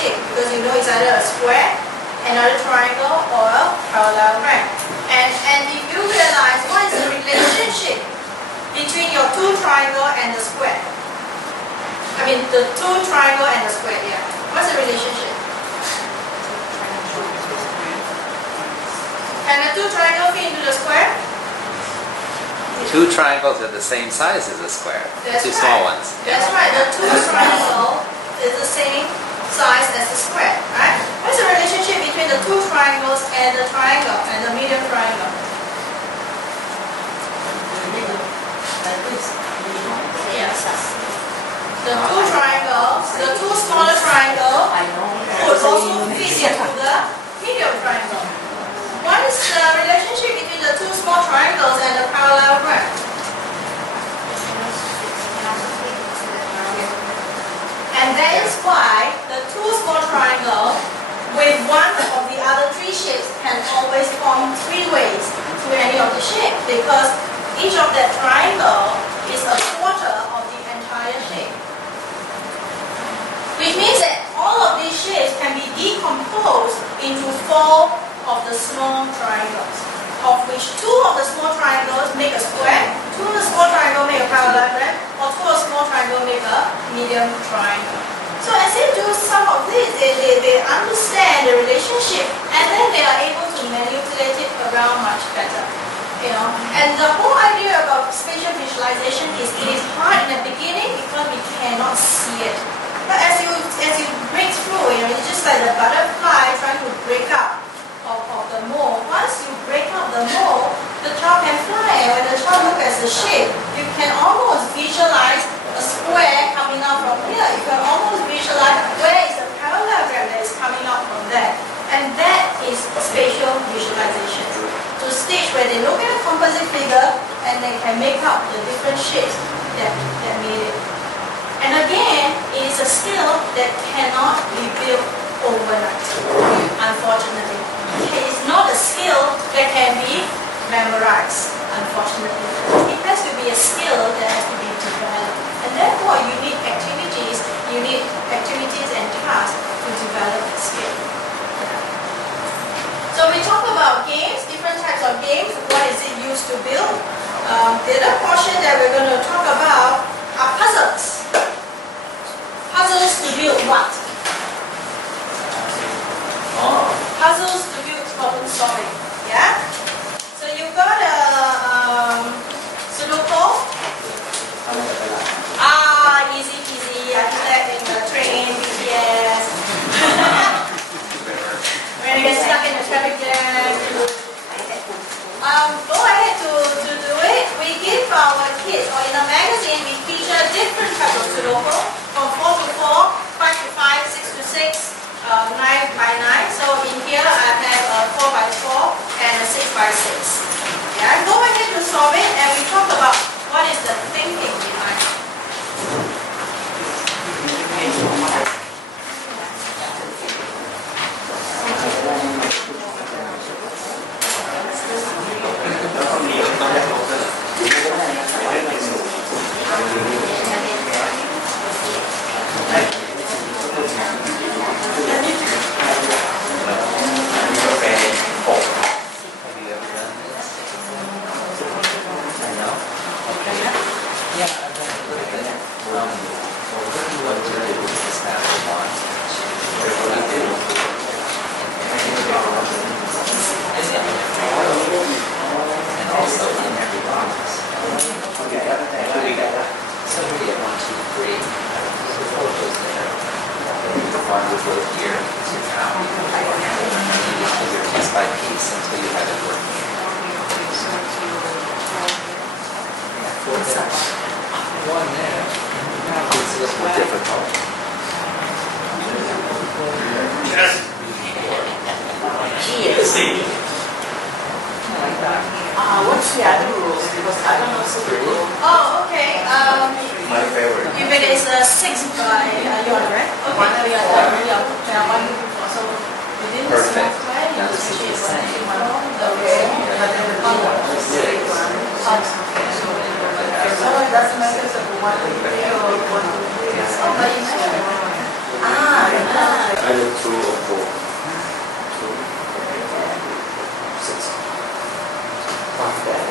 shape because you know it's either a square, another triangle, or a parallelogram. And if you realize what is the relationship between your two triangle and the square? I mean the two triangle and the square, yeah. What's the relationship? Can the two triangle fit into the square? Two triangles are the same size as a square. That's Two right. small ones. That's right. The two triangle is the same size as the square, right? What's the relationship between the two triangles and the triangle and the medium triangle? Yes. The two triangles, the two smaller triangles would also fit into the medium triangle. What is the relationship between the two small triangles and the parallelogram? And that is why the two small triangles with one of the other three shapes can always form three ways to any of the shape because each of that triangle is a quarter of the entire shape. Which means that all of these shapes can be decomposed into four of the small triangles, of which two of the small triangles make a square, two of the small triangles make a parallelogram, or two of the small triangles make a medium triangle. So as they do some of this, they understand the relationship and then they are able to manipulate it around much better. You know? And the whole idea about spatial visualization is it is hard in the beginning because we cannot see it. But as you break through, you know, it's just like the butterfly trying to break out of the mold. Once you break up the mold, the child can fly. And when the child looks at the shape, you can almost visualize a square coming out from here. You can almost visualize where is the parallelogram that is coming out from there. And that is spatial visualization. To a stage where they look at a composite figure and they can make out the different shapes that made it. And again, it is a skill that cannot be built overnight, unfortunately. It is not a skill that can be memorized, unfortunately. It has to be a skill that has to be developed. And therefore, you need activities and tasks to develop the skill. So we talk about games, different types of games. What is it used to build? The other portion that we're going to talk about are puzzles. Puzzles to build what? Puzzles to build problem solving. Yeah? So you've got a Sudoku. Easy peasy. I did that in the train, BTS. When you get stuck in the traffic jam. Go ahead to do it. We give our kids, or in a magazine, we feature different types of Sudoku from 4 to 4, 5 to 5, 6 to 6, 9 by 9. So in here I have a 4 by 4 and a 6 by 6. Yeah, go ahead to solve it and we talk about what is the thinking behind it. What's the other rules? Because I don't know Sudoku. Oh, okay. My favorite. If it is 6 by your right? Okay. One. So within the Perfect. square, you That's just the choose same. Okay. But then the big one is 6. So it doesn't matter if it's 1 to 3 or 1 to 3. Oh, but you know. either 2 or 4. 2, 6. Not bad.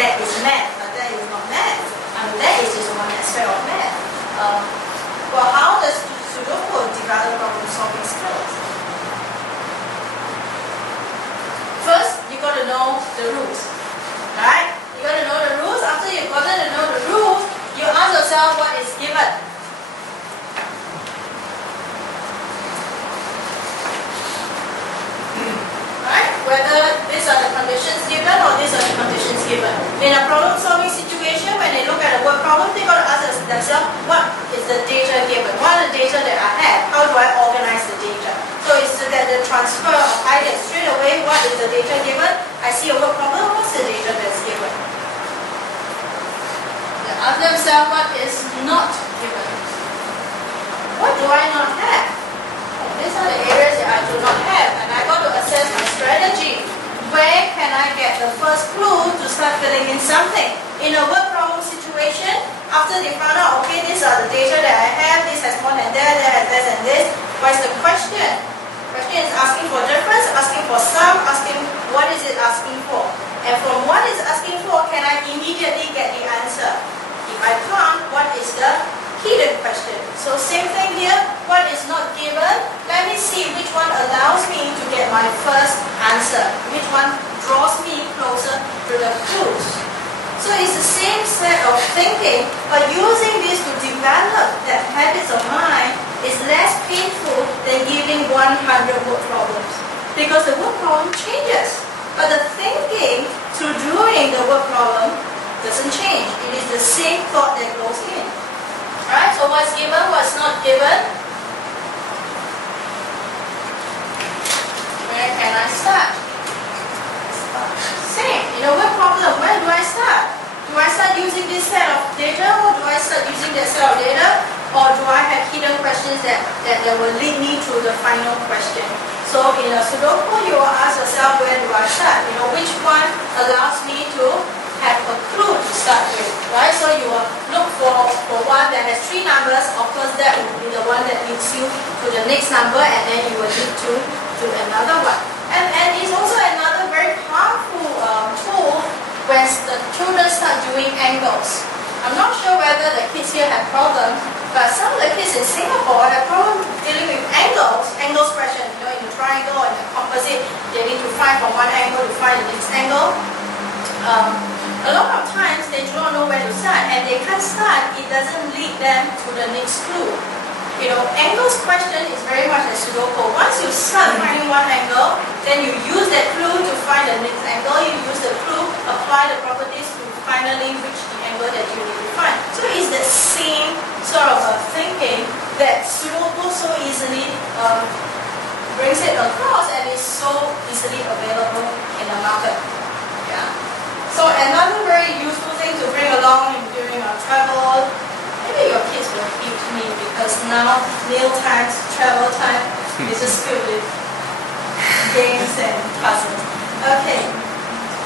That is math, but that is not math. That is just one aspect of math. Well, how does Sudoku develop problem-solving skills? First, you got to know the rules, right? You got to know the rules. After you've gotten to know the rules, you ask yourself what is given. Right? Whether these are the conditions given or these are the conditions given. In a problem-solving situation, when they look at a word problem, they got to ask themselves, what is the data given? What are the data that I have? How do I organize the data? So it's to get the transfer of ideas straight away. What is the data given? I see a word problem. What's the data that's given? They ask themselves, what is not given? What do I not have? These are the areas that I do not have, and I got to assess my strategy. Where can I get the first clue to start filling in something? In a word problem situation, after they found out, okay, these are the data that I have, this has more than that has less than this, what is the question? The question is asking for difference, asking for sum, asking what is it asking for? And from what it's asking for, can I immediately get the answer? If I can't, what is the hidden question? So same thing here, what is not given, let me see which one allows me to get my first answer, which one draws me closer to the clues. So it's the same set of thinking, but using this to develop that habits of mind is less painful than giving 100 word problems. Because the word problem changes, but the thinking through doing the word problem doesn't change. It is the same thought that goes in. Right? So what's given, what's not given? Where can I start? Same. In a word problem, where do I start? Do I start using this set of data, or do I start using that set of data? Or do I have hidden questions that will lead me to the final question? So in a Sudoku, you will ask yourself, where do I start? Which one allows me to have a clue to start with, right? So you will look for one that has 3 numbers. Of course, that will be the one that leads you to the next number, and then you will lead to another one. And it's also another very powerful tool when the children start doing angles. I'm not sure whether the kids here have problems, but some of the kids in Singapore have problems dealing with angles question. In the triangle or in the composite, they need to find from one angle to find the next angle. A lot of times they do not know where to start, and they can't start, it doesn't lead them to the next clue. Angles question is very much a Sudoku. Once you start finding one angle, then you use that clue to find the next angle, you use the clue, apply the properties to finally reach the angle that you need to find. So it's the same sort of thinking that Sudoku so easily brings it across, and is so easily available So another very useful thing to bring along during our travel, maybe your kids will hate me because now meal times, travel time is just filled with games and puzzles. Okay.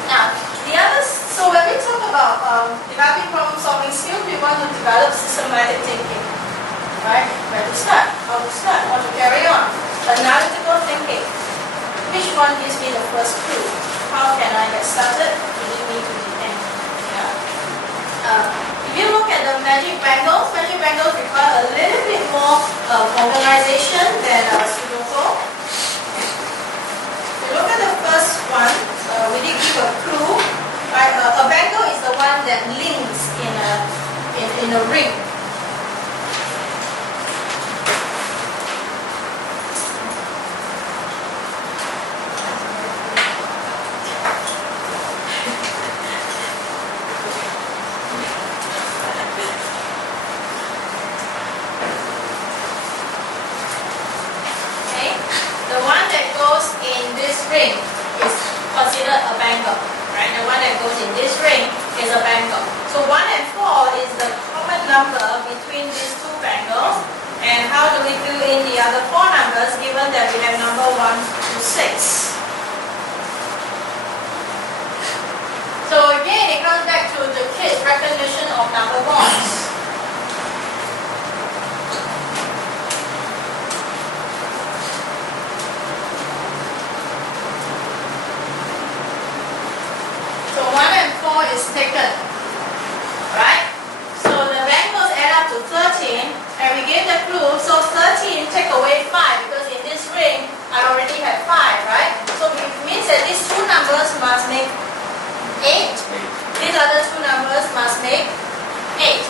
Now, the others, so when we talk about developing problem solving skills, we want to develop systematic thinking. Right? Where to start, how to carry on. Analytical thinking. Which one gives me the first clue? How can I get started to lead me to the end? Yeah. If you look at the magic bangles require a little bit more organization than Sudoku. If you look at the first one, we did give a clue. Right? A bangle is the one that links in a ring. The one that goes in this ring is considered a bangle, right? The one that goes in this ring is a bangle. So 1 and 4 is the common number between these two bangles. And how do we fill in the other 4 numbers given that we have number 1 to 6? So again, it comes back to the kids' recognition of number bonds. So 1 and 4 is taken, right? So the bangles add up to 13, and we gave the clue, so 13 take away 5, because in this ring, I already have 5, right? So it means that these two numbers must make 8. These other two numbers must make 8.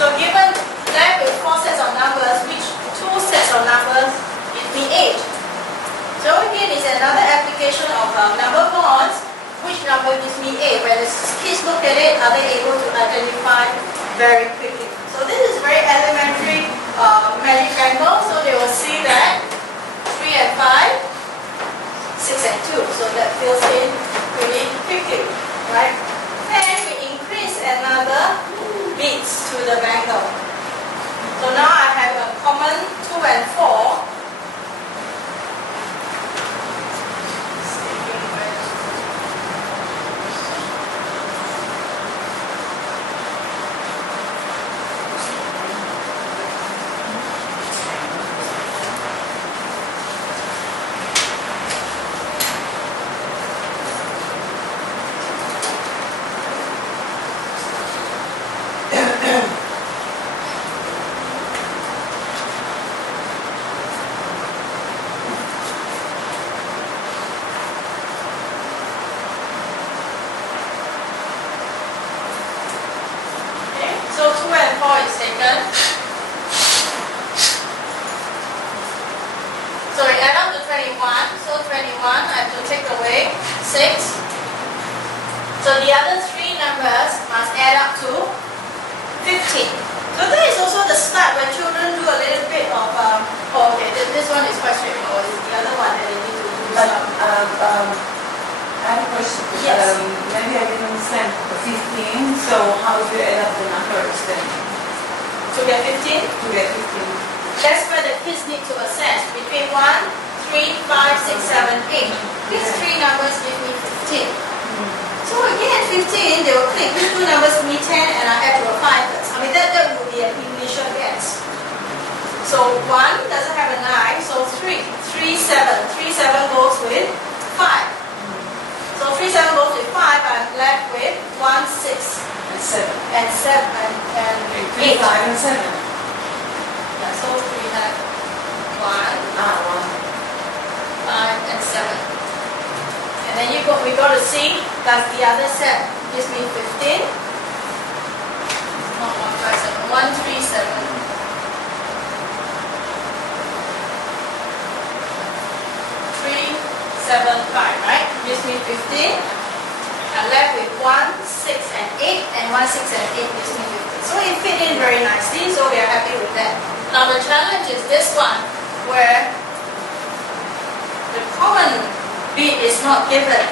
So given left with 4 sets of numbers, which 2 sets of numbers give me 8? So again, it's another application of number bonds. Which number gives me 8? When the kids look at it, are they able to identify very quickly? So this is very elementary magic bangle. So they will see that 3 and 5, 6 and 2. So that fills in pretty quickly, right? Then we increase another beads to the bangle. So now I have a common 2 and 4. So 2 and 4 is taken. So we add up to 21. So 21, I have to take away 6. So the other 3 numbers must add up to 15. So that is also the start where children do a little bit of, this one is quite straightforward. It's the other one that they need to do some. I have a question. Yes. Maybe I didn't understand. 15, so how do you add up the numbers then? To get 15? To get 15. That's where the kids need to assess between 1, 3, 5, 6, 7, 8. These 3 numbers give me 15. So again, 15, they will click. These 2 numbers give me 10, and I add to a 5. I mean, that will be an initial guess. So 1 doesn't have a 9, so 3. 3, 7. 3, 7 goes with 5. So 3, 7 goes with 5, I'm left with 1, 6. And 7. And 7, and 3, 8. 5, and 7. Yeah, so we have 1, 5, and 7. And then we got to see, does the other set gives me 15? Not 1, 5, 7. 1, 3, 7. 7, 5, right? Gives me 15. I'm left with 1, 6, and 8, and 1, 6, and 8 gives me 15. So it fit in very nicely, so we are happy with that. Now the challenge is this one, where the common bit is not given.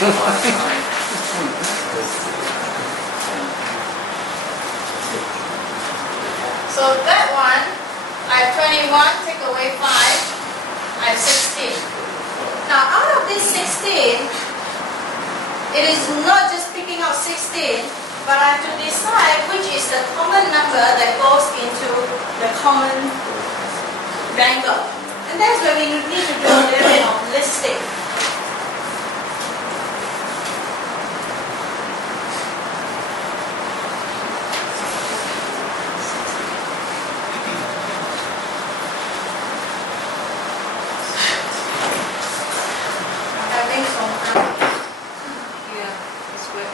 So that one, I have 21, take away 5, I have 16. Now out of this 16, it is not just picking out 16, but I have to decide which is the common number that goes into the common wrangle. And that's where we need to do a little bit of listing. Having some yeah, it's good.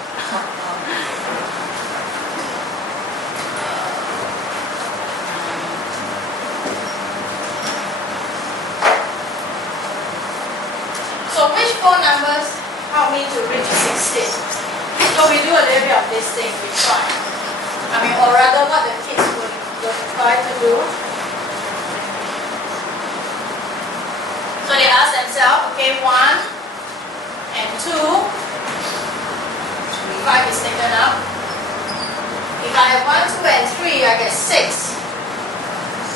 So which four numbers help me to reach 16? So we do a little bit of this thing, we try. I mean, or rather what the kids would try to do. So they ask themselves, okay, 1 and 2, 5 is taken up. If I have 1, 2 and 3, I get 6.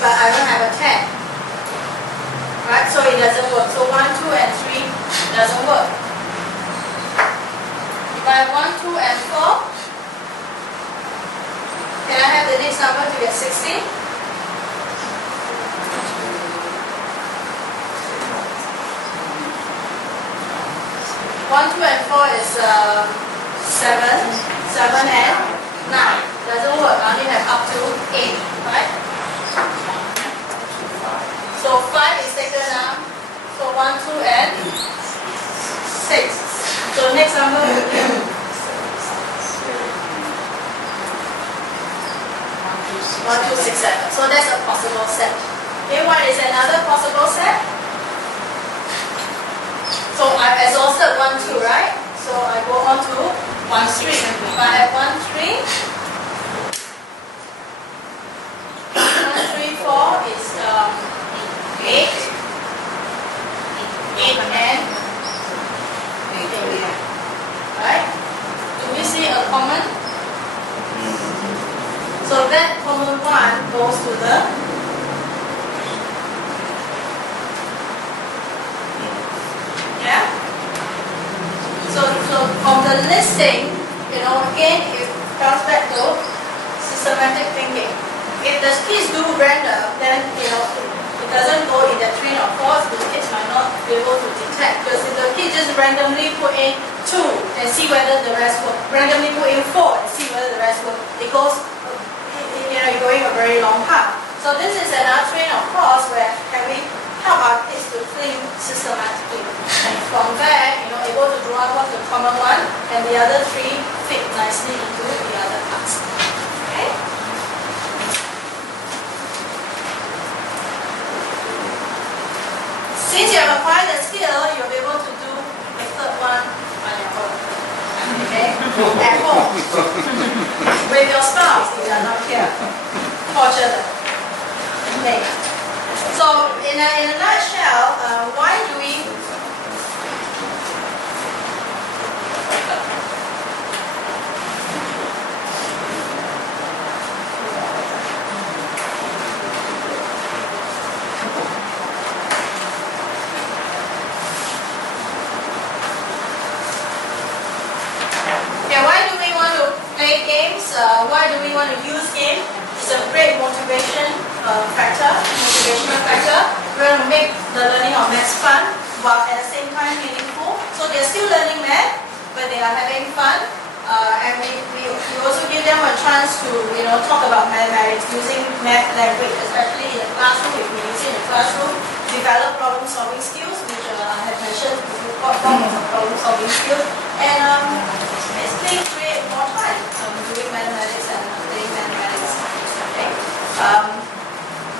But I don't have a 10. Right, so it doesn't work. So 1, 2 and 3 doesn't work. If I have 1, 2 and 4, can I have the next number to get 16? 1, 2 and 4 is 7, 7 and 9. Doesn't work. I only have up to 8, right? So 5 is taken up. So 1, 2 and 6. So next number will be 1, 2, 6, 7. So that's a possible set. Okay, what is another possible set? So I've exhausted 1, 2, right? So I go on to 1, 3. If I have 1, 3, 1, 3, 4 is 8. 8 and 8. Right? Do we see a common? So that common one goes to the So from the listing, again, it comes back to systematic thinking. If the kids do random, then it doesn't go in that train of thought. The kids might not be able to detect, because if the kids just randomly put in 2 and see whether the rest work, randomly put in 4 and see whether the rest work, it goes, you're going a very long path. So this is another train of thought where can we help our kids to think systematically. And from there, able to draw out what's the common one, and the other 3 fit nicely into the other parts. Okay? Since you have acquired the skill, you'll be able to do the third one on your own. Okay? At home. With your spouse, if you are not here. Torture them. Okay. So, in a nutshell, why do we want to play games? Why do we want to use games? It's a great motivational factor. We want to make the learning of maths fun, while at the same time meaningful. So they're still learning math, but they are having fun. And we also give them a chance to talk about mathematics using math language, especially in the classroom. If we use it in the classroom, develop problem-solving skills, which I have mentioned before, form of problem-solving skills, and basically create more time doing mathematics and playing mathematics. Okay.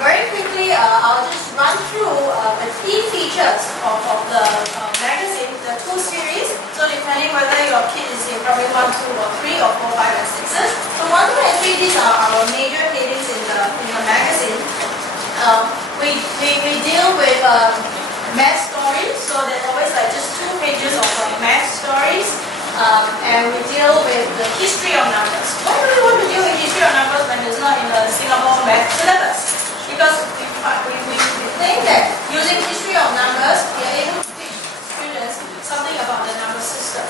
Very quickly, I'll just run through the key features of the magazine, the 2 series. So depending whether your kid is in primary 1, 2, or 3, or 4, 5, and 6. So 1, 2, and 3, these are our major headings in the magazine. We deal with math stories, so there's always just 2 pages of math stories. and we deal with the history of numbers. Why do we want to deal with history of numbers when it's not in the Singapore math syllabus? Because we think that using history of numbers, we are able to teach students something about the number system.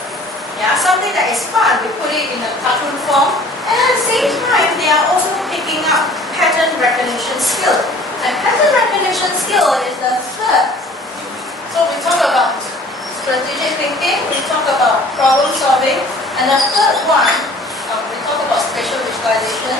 Yeah, something that is fun. We put it in a cartoon form, and at the same time, they are also picking up pattern recognition skill. And pattern recognition skill is the third. So we talk about strategic thinking, we talk about problem solving, and the third one, we talk about spatial visualization.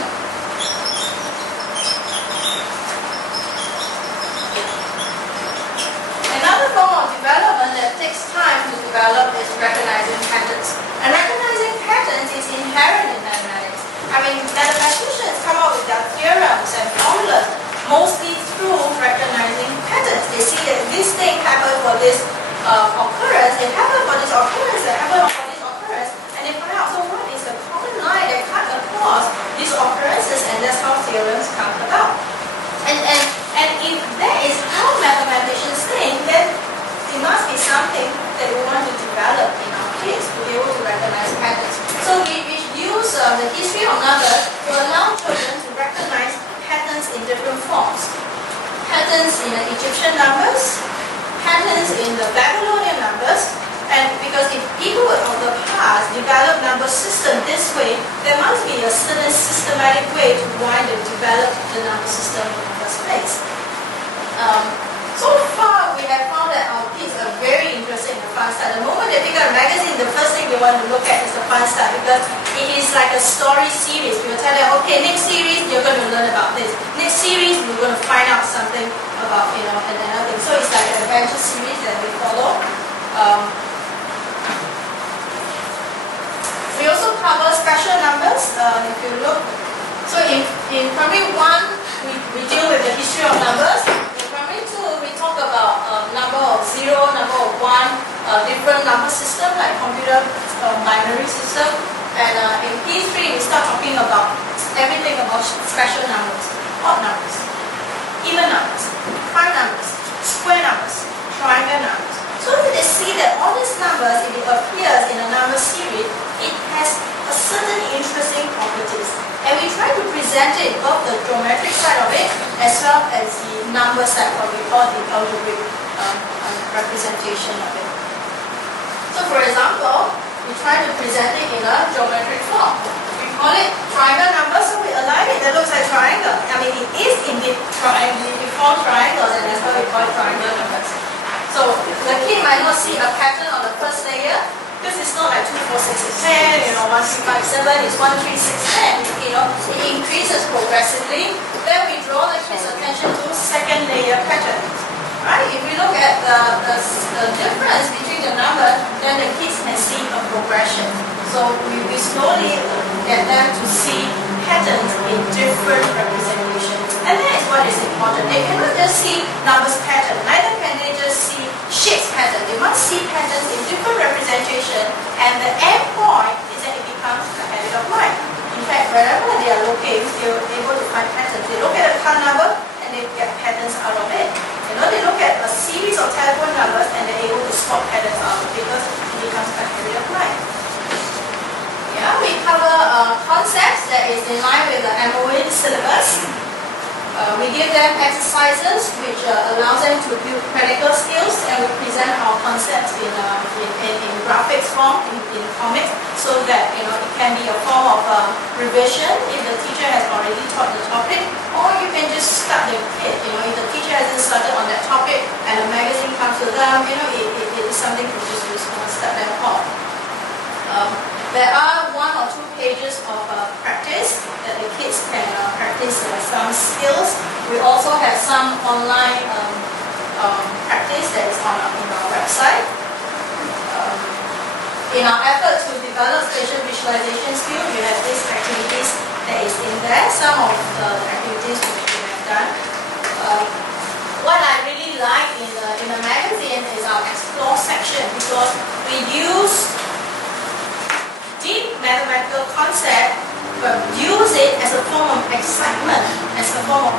Another form of development that takes time to develop is recognizing patterns. And recognizing patterns is inherent in mathematics. I mean, mathematicians come up with their theorems and formulas mostly through recognizing patterns. They see that this thing happened for this occurrence, it happened for this occurrence, it happened for this occurrence, and they find out, so what is the common line that cut across these occurrences, and that's how theorems come about. And if that is how mathematicians think, then it must be something that we want to develop in our kids to be able to recognize patterns. So we use the history of numbers to allow children to recognize patterns in different forms. Patterns in the Egyptian numbers, patterns in the Babylonian numbers, and because if people of the past develop number system this way, there must be a certain systematic way to why they develop the number system in the first place. So far, we have found that our kids are very interested in the fun stuff. The moment they pick up a magazine, the first thing they want to look at is the fun stuff because it is like a story series. We will tell them, okay, next series you're going to learn about this. Next series we're going to find out something about, and another thing. So it's like an adventure series that we follow. We also cover special numbers. If you look, so in primary 1, we deal with the history of numbers. In primary 2, we talk about number of 0, number of 1, different number system like computer binary system. And in P3, we start talking about everything about special numbers, odd numbers, even numbers, prime numbers, square numbers, triangle numbers. So they see that all these numbers, if it appears in a number series, it has a certain interesting properties. And we try to present it both the geometric side of it as well as the number side of it, or the algebraic representation of it. So for example, we try to present it in a geometric form. We call it triangle number, so we align it that looks like triangle. I mean, it is indeed triangle, we form triangles, and that's why we call it triangle numbers. So the kid might not see a pattern on the first layer because it's not like 2, 4, 6, 10, 1, 2, 5, 7, it's 1, 3, 6, 10. It increases progressively. Then we draw the kid's attention to second layer pattern. Right? If we look at the difference between the numbers, then the kids can see a progression. So we slowly get them to see patterns in different representations. And that is what is important. They cannot just see numbers pattern, neither can they just see shapes pattern. They must see patterns in different representation, and the end point is that it becomes a habit of mind. In fact, wherever they are looking, they are able to find patterns. They look at a car number and they get patterns out of it. They look at a series of telephone numbers and they're able to spot patterns out of it because it becomes a habit of mind. Yeah, we cover concepts that is in line with the MOE syllabus. We give them exercises which allows them to build practical skills, and we present our concepts in graphics form, in comics, so that it can be a form of revision if the teacher has already taught the topic, or you can just start the kid. If the teacher hasn't started on that topic and a magazine comes to them, it is something to just use to start them off. There are 1 or 2 pages of practice that the kids can practice some skills. We also have some online practice that is on our website. In our effort to develop spatial visualization skills, we have these activities that is in there. Some of the activities which we have done. What I really like in the magazine is our explore section, because we use deep mathematical concept, but use it as a form of excitement, as a form of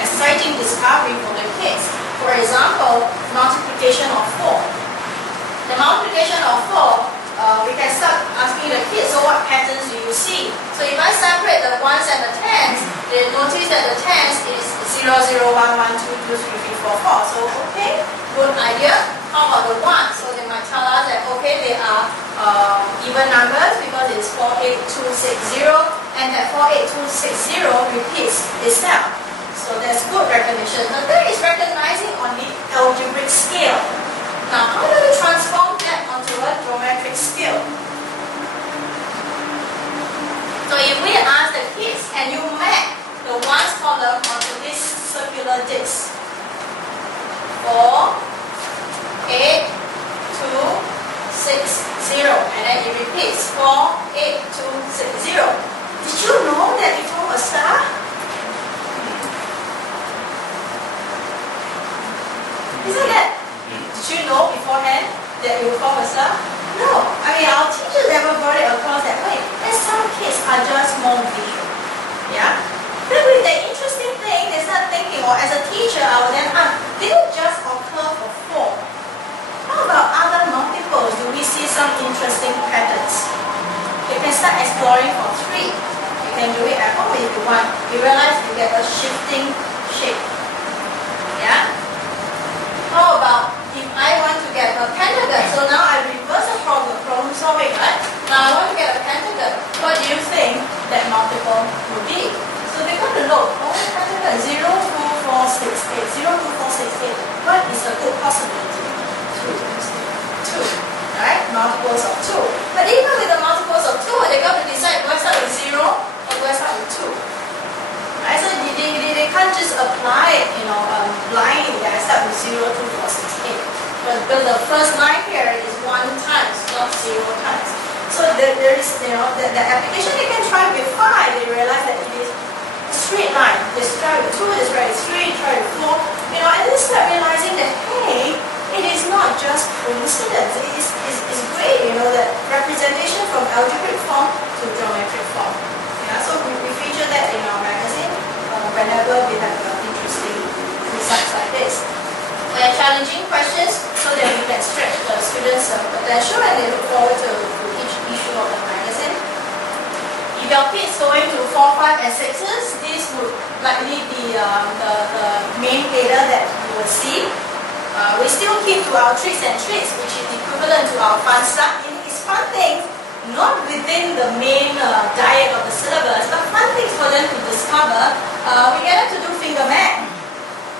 exciting discovery for the kids. For example, multiplication of 4. The multiplication of 4, we can start asking the kids 0, 0, 1, 1, 2, 2, 3, 3, 4, 4. So, okay, good idea. How about the 1? So they might tell us that, okay, they are even numbers because it's 48260, and that 48260 repeats itself. So there's good recognition. The third is recognizing on the algebraic scale. Now, how do we transform that onto a geometric scale? So if we ask the kids, can you map the ones column onto this circular disc? 4, 8, 2, 6, 0. And then it repeats 4, 8, 2, 6, 0. Did you know that it forms a star? Isn't it? Did you know beforehand that it will form a star? No. I mean, our teachers never brought it across that way. And some kids are just more visual. Yeah? Then with the interesting thing, they start thinking, or as a teacher, I would then ask, did it just occur for 4? How about other multiples? Do we see some interesting patterns? You can start exploring for 3. You can do it at home if you want. You realize you get a shifting shape. Yeah? How about if I want to get a pentagon? So now I reverse the problem solving, right? Now I want to get a pentagon. What do you think that multiple would be? So they're going to look, oh, pentagon 0, 2, 4, 6, 8. 0, 2, 4, 6, 8. What is a good possibility? 2. Right? Multiples of 2. But even with the multiples of 2, they're going to decide, do I start with 0 or do I start with 2? Right? So they can't just apply it, blindly. I start with 0, 2, 4, 6, 8. But the first line here is 1 times, not 0 times. So there is, the application they can try with 5, they realize that it is a straight line. They try with 2, they try with 3, try with 4, and they start realizing that, hey, it is not just coincidence. It's great, that representation from algebraic form to geometric form. Yeah, so we feature that in our magazine whenever we have interesting results like this. We are challenging questions so that we can stretch the students' potential, and they look forward to each issue of the magazine. If your kids going to 4, 5, and 6s, this would likely be the main data that you will see. We still keep to our tricks and treats, which is equivalent to our fun stuff. It's fun things, not within the main diet of the syllabus, but fun things for them to discover. We get them to do finger math.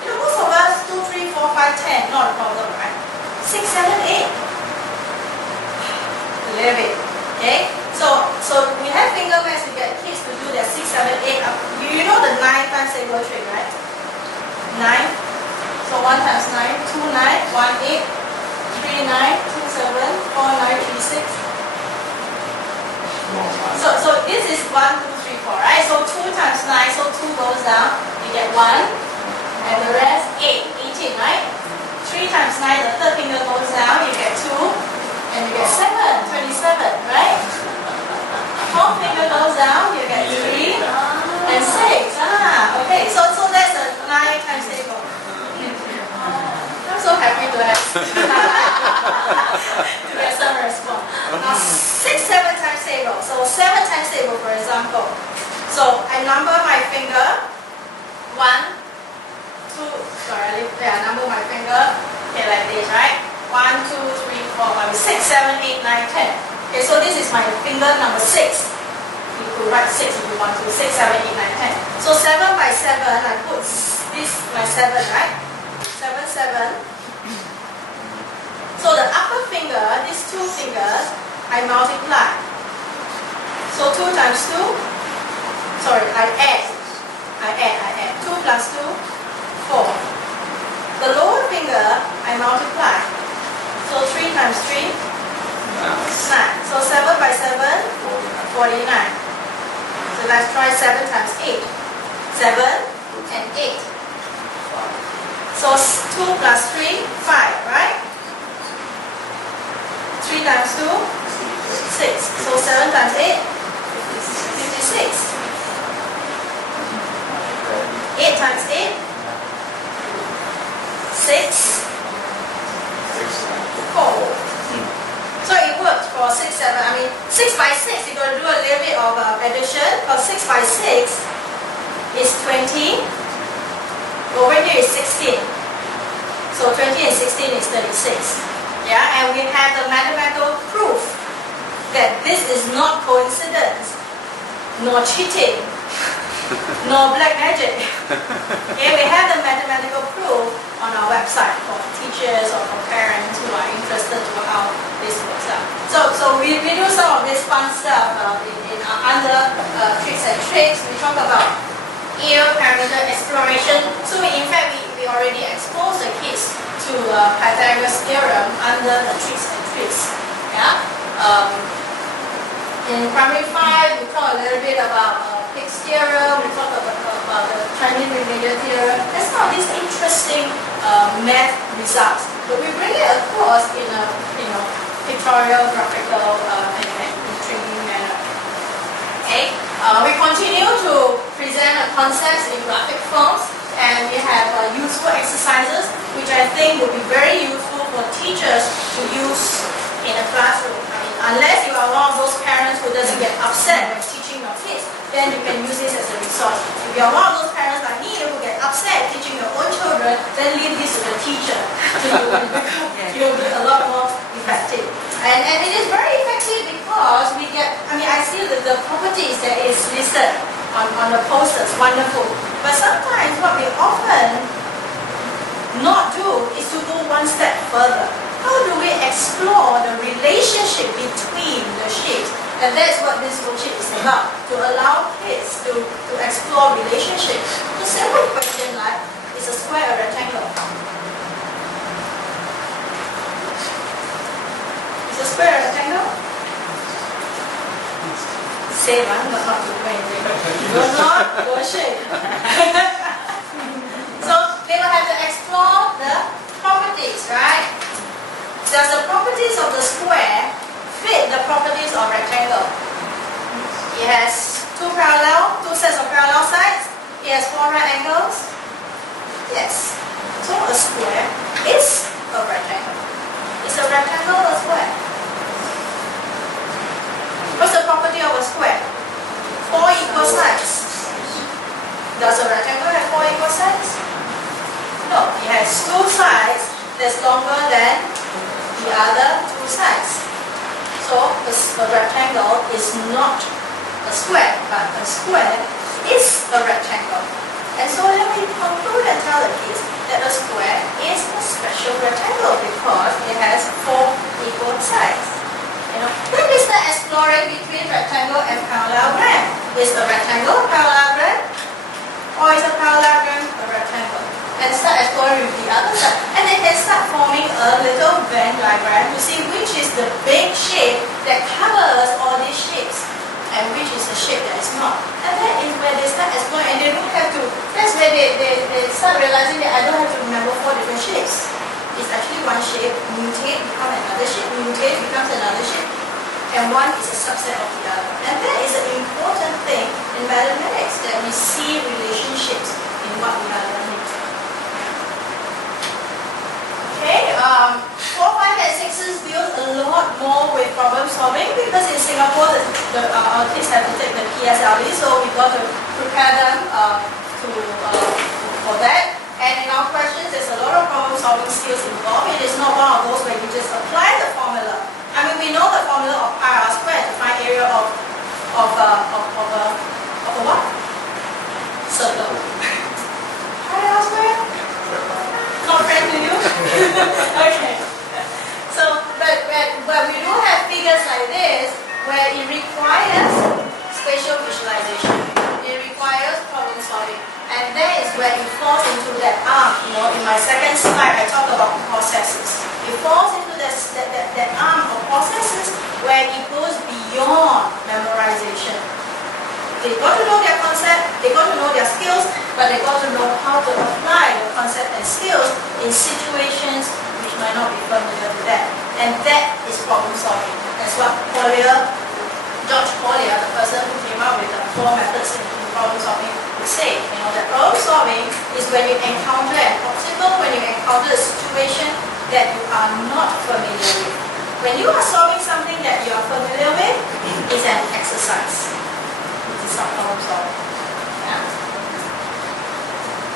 Most of us, 2, 3, 4, 5, 10, not a problem, right? 6, 7, 8. Live it. Okay? So we have finger maths to get kids to do their 6, 7, 8 up. You know the 9 times table trick, right? 9. So 1 times 9, 2, 9, 1, 8, 3, 9, 2, 7, 4, 9, 3, 6. So this is 1, 2, 3, 4, right? So 2 times 9, so 2 goes down, you get 1, and the rest 8, 18, right? 3 times 9, the third finger goes down, you get 2, and you get 7, 27, right? Fourth finger goes down, you get 3, and 6. Okay, so that's a 9 times table. I'm so happy to have to get some response. Now 6, 7 times table. So 7 times table, for example. So I number my finger. 1, 2. Sorry, number my finger. Okay, like this, right? 1, 2, 3, 4, 5, 6, 7, 8, 9, 10. Okay, so this is my finger number 6. You could write 6 if you want to. 6, 7, 8, 9, 10. So 7 by 7, I put this my 7, right? 7, 7. So the upper finger, these 2 fingers, I multiply. So 2 times 2, sorry, I add. 2 plus 2, 4. The lower finger, I multiply. So 3 times 3, 9. So 7 by 7, 49. So let's try 7 times 8. 7 and 8. So 2 plus 3, 5, right? 3 times 2, 6. So 7 times 8, 56. 8 times 8, 6, 4. So it worked for 6, 7. I mean, 6 by 6, you're going to do a little bit of addition. Because 6 by 6 is 20. Over here is 16. So 20 and 16 is 36. Yeah, and we have the mathematical proof that this is not coincidence, nor cheating, nor black magic. Okay, we have the mathematical proof on our website for teachers or for parents who are interested to how this works out. So we do some of this fun stuff under tricks and tricks. We talk about ear parameter exploration. So in fact, we already exposed the kids to Pythagoras theorem under the tricks and tricks. Yeah. In primary 5, we talk a little bit about Higgs theorem. We talk about the Chinese remedial theorem. That's some of these interesting math results. But we bring it across in a pictorial, graphical, and intriguing manner. Okay. We continue to present concepts in graphic forms, and we have useful exercises, which I think will be very useful for teachers to use in a classroom. I mean, unless you are one of those parents who doesn't get upset when teaching your kids, then you can use this as a resource. If you are one of those parents like me who get upset teaching your own children, then leave this to the teacher. You'll be a lot more effective. And it is very effective because we get, I see the properties that is listed on the posters, wonderful. But sometimes what we often not do is to go one step further. How do we explore the relationship between the shapes? And that's what this worksheet is about, to allow kids to explore relationships. A simple question like, is a square a rectangle? Is a square a rectangle? Same, not to do anything. Don't shake. So they will have to explore the properties, right? Does the properties of the square fit the properties of rectangle? It has two sets of parallel sides. It has 4 right angles. Yes. So a square is a rectangle. Is a rectangle a square? What's the property of a square? 4 equal sides. Does a rectangle have 4 equal sides? No. It has 2 sides that's longer than the other 2 sides. So a rectangle is not a square, but a square is a rectangle. And so then we conclude and tell the kids that a square is a special rectangle because it has 4 equal sides. Then we start exploring between rectangle and parallelogram. Is a rectangle a parallelogram? Or is a parallelogram a rectangle? And start exploring with the other side. And they can start forming a little Venn diagram to see which is the big shape that covers all these shapes and which is the shape that is not. And that is where they start exploring, and they don't have to, that's where they start realizing that I don't have to remember 4 different shapes. It's actually one shape, mutate, becomes another shape, mutate, becomes another shape. And one is a subset of the other. And that is an important thing in mathematics, that we see relationships in what we are learning. Okay, 4, 5, and 6 deals a lot more with problem solving because in Singapore our kids have to take the PSLE, so we got to prepare them for that. And in our questions, there's a lot of problem solving skills involved. It is not one of those where you just apply the formula. We know the formula of pi r squared to find area of a what? Circle. Pi r squared? Not friend to you? Okay. So, but we do have figures like this where it requires spatial visualization. It requires problem solving. And that is where it falls into that arm. In my second slide, I talk about processes. It falls into that arm of processes where it goes beyond memorization. They got to know their concept, they got to know their skills, but they got to know how to apply the concept and skills in situations which might not be familiar with that. And that is problem solving. That's what George Collier, the person who came up with the 4 methods in problem solving, would say. That problem solving is when you encounter an obstacle, when you encounter a situation that you are not familiar with. When you are solving something that you are familiar with, it's an exercise. It's a problem solving. Yeah.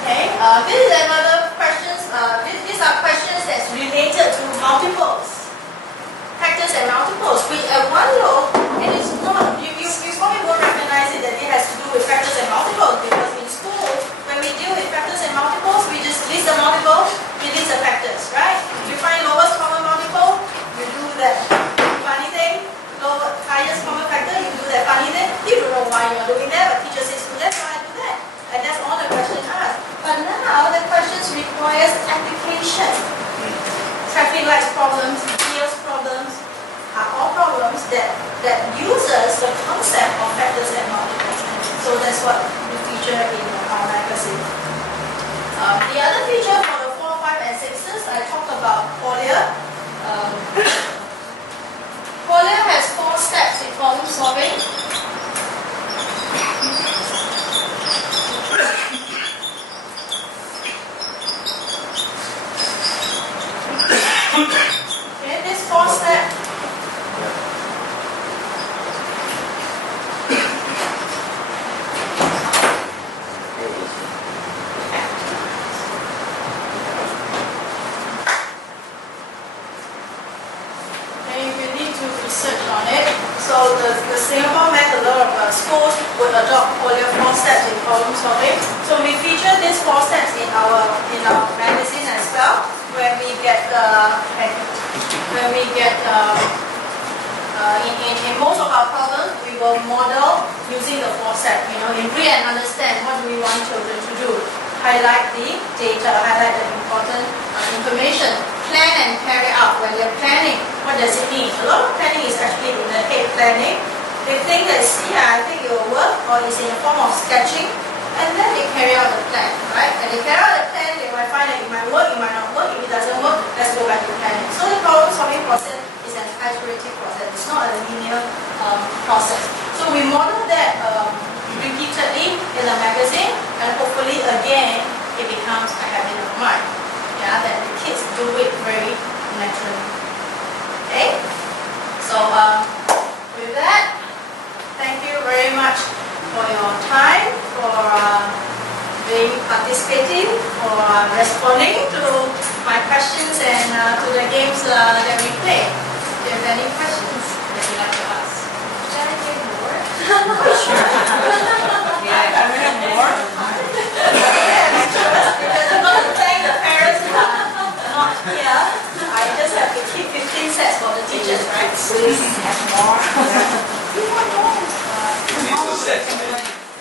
Okay, this is programs that uses the concept of factors and multiples. So that's what we feature in our magazine. The other feature for the 4, 5, and 6s, I talked about Qualia. Qualia has 4 steps in problem solving. Okay, this 4 step. Research on it. So the Singapore Met, a lot of schools would adopt Qualia 4 steps in problem solving. So we feature these 4 steps in our magazine as well, where we get in most of our problems we will model using the 4 steps. You know, in read and understand what we want children to do. Highlight the data, highlight the important information. Plan and carry out. When they're planning, what does it mean? A lot of planning is actually in the head planning. They think that, I think it will work, or it's in the form of sketching, and then they carry out the plan, right? When they carry out the plan, they might find that it might work, it might not work. If it doesn't work, let's go back to planning. So the problem solving process is an iterative process. It's not a linear process. So we model that repeatedly in the magazine, and hopefully again it becomes a habit of mind. Yeah, that the kids do it very naturally. Okay? So with that, thank you very much for your time, for being participating, for responding to my questions and to the games that we play. If you have any questions that you'd like to ask. Should I get more? Sure. Yeah, I will have more. Yes, because I'm going to thank the parents who are not here. I just have to keep 15 sets for the teachers, right? Please have more.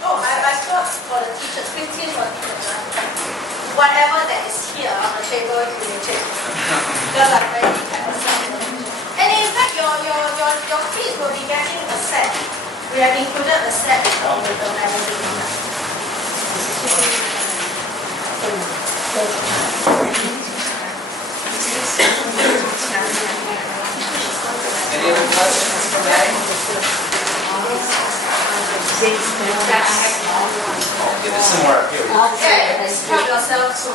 Oh, I thought for the teachers, 15 for teachers, right? Whatever that is here on the table, you will take. Because I'm very and in fact, your kids will be getting a set. We have included a set with the magazine. Any other questions for May? Oh, give us some more up here. Okay, help yourself to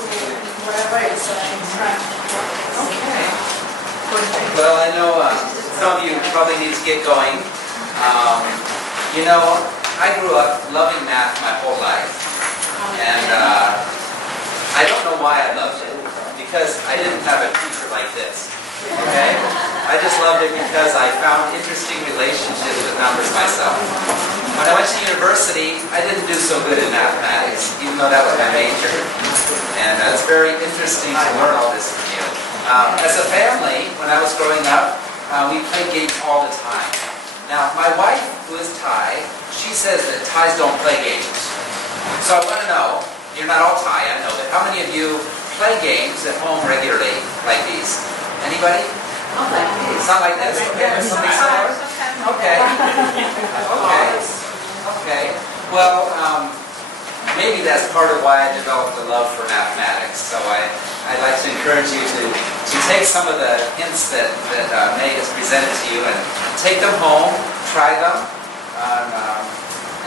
whatever is right. Okay. Well, I know some of you probably need to get going. You know, I grew up loving math my whole life. And I don't know why I loved it. Because I didn't have a teacher like this. Okay? I just loved it because I found interesting relationships with numbers myself. When I went to university, I didn't do so good in mathematics, even though that was my major. And it's very interesting to learn all this from you. As a family, when I was growing up, we played games all the time. Now, my wife, who is Thai, she says that Thais don't play games. So I want to know, you're not all Thai, I know, but how many of you play games at home regularly like these? Anybody? It's not like this? Okay, something similar? Okay. Okay. Okay. Well, maybe that's part of why I developed a love for mathematics. So I'd like to encourage you to take some of the hints that May has presented to you and take them home, try them,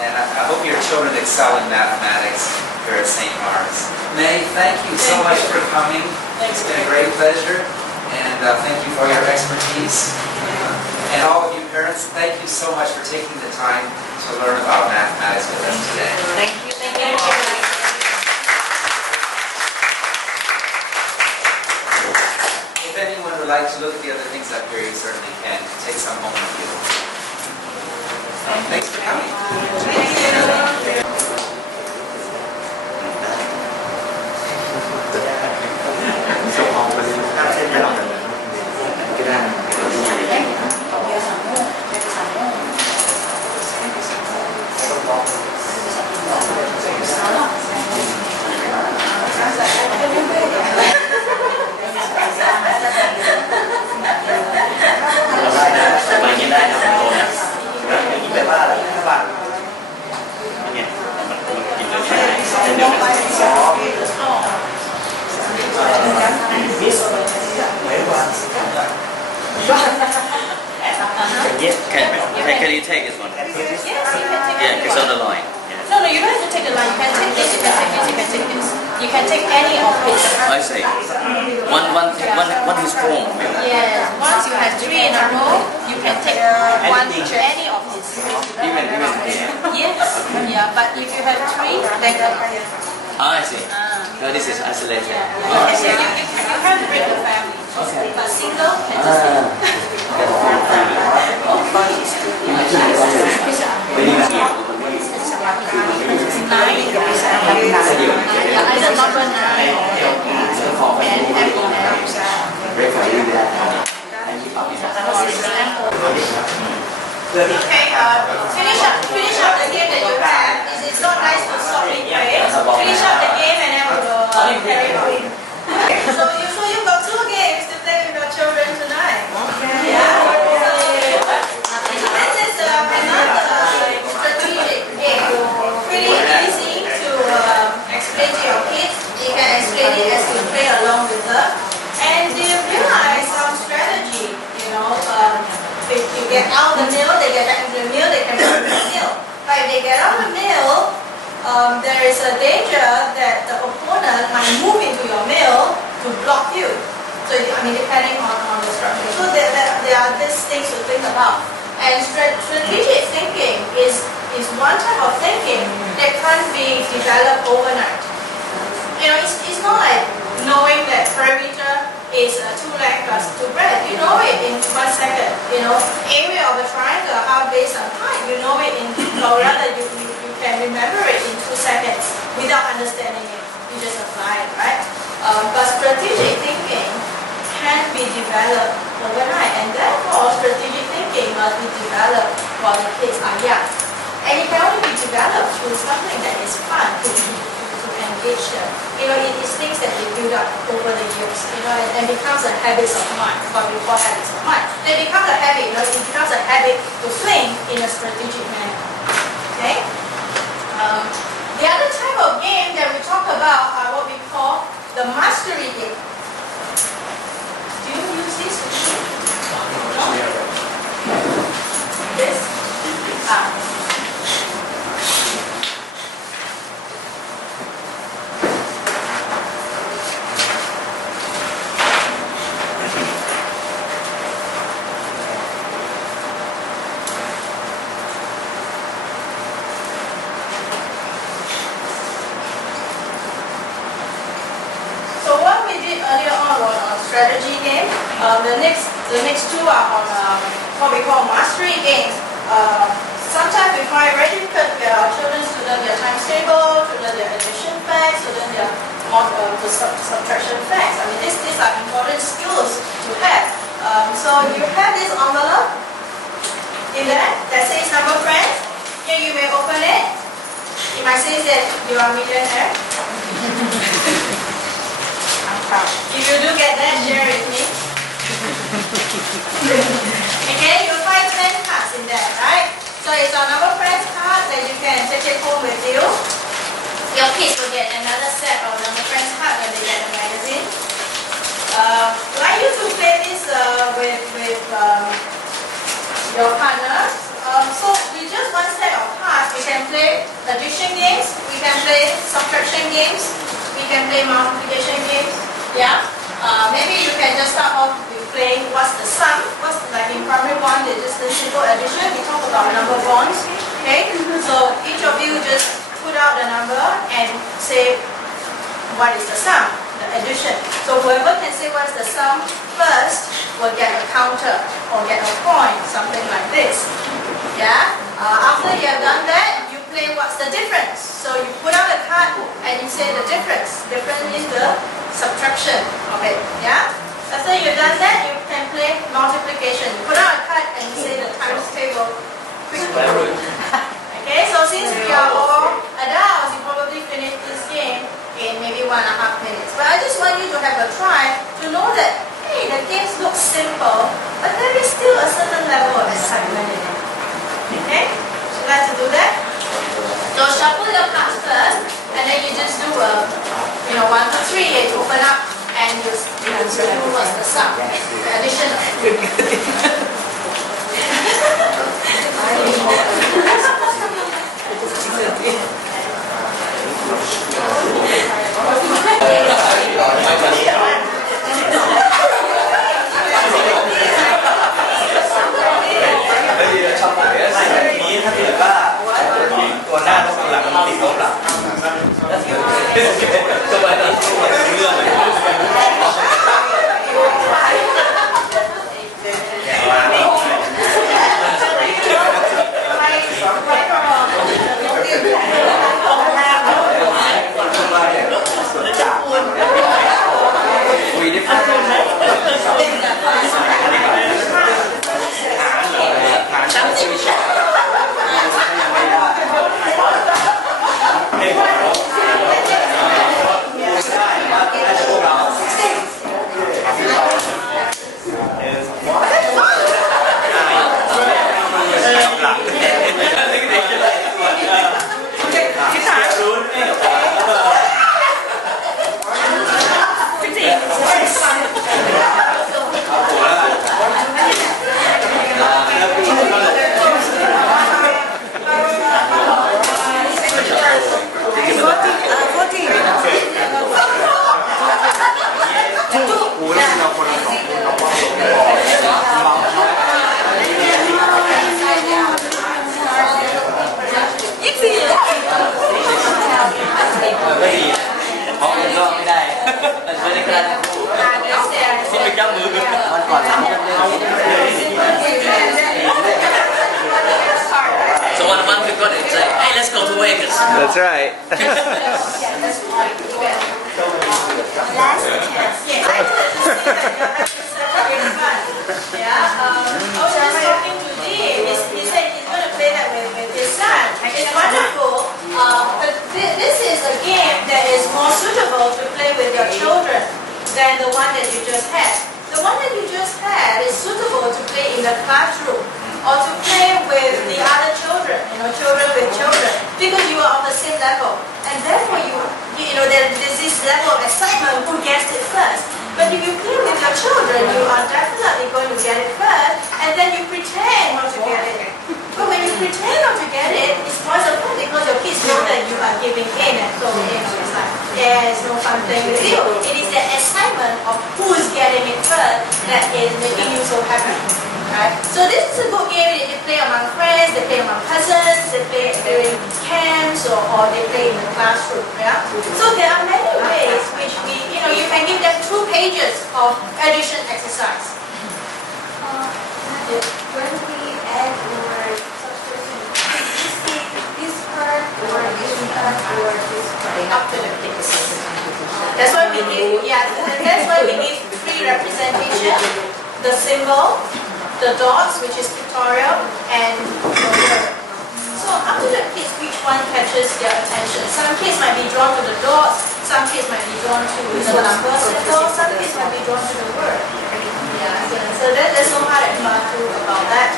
and I hope your children excel in mathematics here at St. Mark's. May, thank you so much for coming. It's been a great pleasure, and thank you for your expertise. And all of you parents, thank you so much for taking the time to learn about mathematics with us today. Thank you. Thank you. If anyone would like to look at the other things up here, you certainly can. Take some home with you. Thanks for coming. Thank you. Bagi Can you take this one? Yes, you can take Yeah, any it's one. on the line. No, you don't have to take the line. You can take this, you can take this, you can take this. You can take any of it. I see. One is form. Yes, once you have 3 in a row, you can take any of this. Even Yes, yeah, but if you have 3, then I see. No, this is isolated. you have to break the family. But single can just either number 9 Okay, finish up the game that you have. It's not nice to stop it, right? Finish up the game and then we will carry on. So you've got 2 games to play with your children tonight. Yeah. This is another strategic game. Pretty easy to explain to your kids. You can explain it as you play along with them. And they realize some strategy, if you get out of the mill, they get back into the mill, they can run the mill. But if they get out of the mill, there is a danger that the opponent might move into your mill to block you. So, depending on the structure. So there are these things to think about. And strategic thinking is one type of thinking that can't be developed overnight. It's not like knowing that perimeter is 2 length plus 2 breadth. You know it in 1 second. Area of a triangle, half base and height, you know it or rather you can remember it in 2 seconds without understanding it. You just apply it, right? But strategic thinking can be developed overnight, and therefore strategic thinking must be developed while the kids are young. And it can only be developed through something that is fun to engage them. It's things that they build up over the years, and becomes a habit of mind, what we call habits of mind. They become a habit, it becomes a habit to think in a strategic manner. Okay? The other type of game that we talk about are what we call the mastery game. Do you use this? No? This? Earlier on was on strategy game. The next 2 are on what we call mastery games. Sometimes we find very difficult for our children to learn their times table, to learn their addition facts, to learn their subtraction facts. These are important skills to have. So you have this envelope in there that says number friends. Here you may open it. It might say that you are a millionaire. If you do get that, share with me. Okay, you'll find 10 cards in there, right? So it's a number friends card that you can take it home with you. Your kids will get another set of number friends card when they get the magazine. I'd like you to play this with your partner. So with just 1 set of cards, we can play addition games, we can play subtraction games, we can play multiplication games. Yeah, maybe you can just start off with playing what's the sum. Like in primary 1, they just do simple addition. We talk about number bonds. Okay, so each of you just put out the number and say what is the sum, the addition. So whoever can say what's the sum first will get a counter or get a point, something like this. Yeah. After you have done that, you play what's the difference. So you put out a card and you say the difference. Difference is the subtraction of it, yeah? After you've done that, you can play multiplication. You put out a card and you say the times table quickly. Okay, so since we are all adults, you probably finish this game in maybe 1.5 minutes. But I just want you to have a try to know that, hey, the games look simple, but there is still a certain level of excitement in it. Okay? Would you like to do that? So shuffle your cards first, and then you just do a 1, 2, 3 to open up, and you do what's the sum, the addition. ทำไมต้องพูดเรื่องเลยเนี่ยว่านี่That's right. Yeah, I was just talking to Dee. He said he's going to play that with his son. It's wonderful. But this is a game that is more suitable to play with your children than the one that you just had. The one that you just had is suitable to play in the classroom or to play with the other children, children with children, because you are on the same level. And therefore there's this level of excitement who gets it first. But if you play with your children, you are definitely going to get it first, and then you pretend not to get it. But when you pretend not to get it, it's more so fun because your kids know that you are giving in, and so it's like, yeah, it's no fun playing with you. It is the excitement of who's getting it first that is making you so happy. Right? So this is a good game that you play among friends, they play among cousins, they play during camps, or they play in the classroom. Yeah? So there are many ways which you can give them 2 pages of addition exercise. When we add or substitute, this part or this part or this part. Up to the kids. That's why we give, that's why we give 3 representation: the symbol, the dots, which is pictorial, and the word. So up to the kids, which one catches their attention? Some kids might be drawn to the dots, some kids might be drawn to the number symbol, some kids might be drawn to the word. So there's no hard and fast rule about that.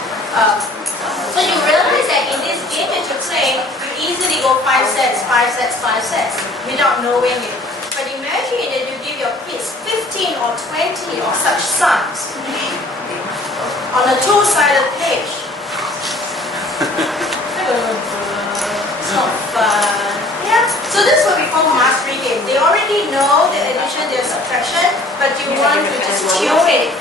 So you realize that in this game that you're playing, you easily go 5 sets, 5 sets, 5 sets, without knowing it. But imagine that you give your kids 15 or 20 of such sums on a 2-sided page. It's not fun. Yeah. So this is what we call mastery game. They already know the addition, their subtraction, but you want to just tune it,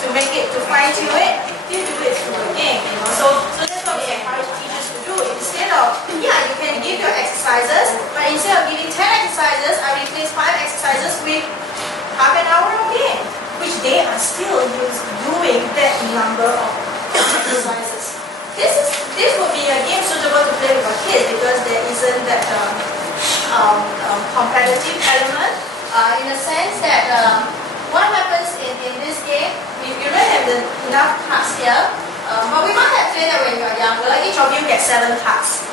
to make it, to fine tune it. You do it through a game. So that's what we encourage teachers to do. Instead of, you can give your exercises, but instead of giving 10 exercises, I replace 5 exercises with half an hour of game, which they are still doing that number of exercises. This would be a game suitable to play with your kids because there isn't that competitive element in a sense that what happens in this game, if you don't have enough cards here, but we might have played that when you are younger, each of you gets 7 cards.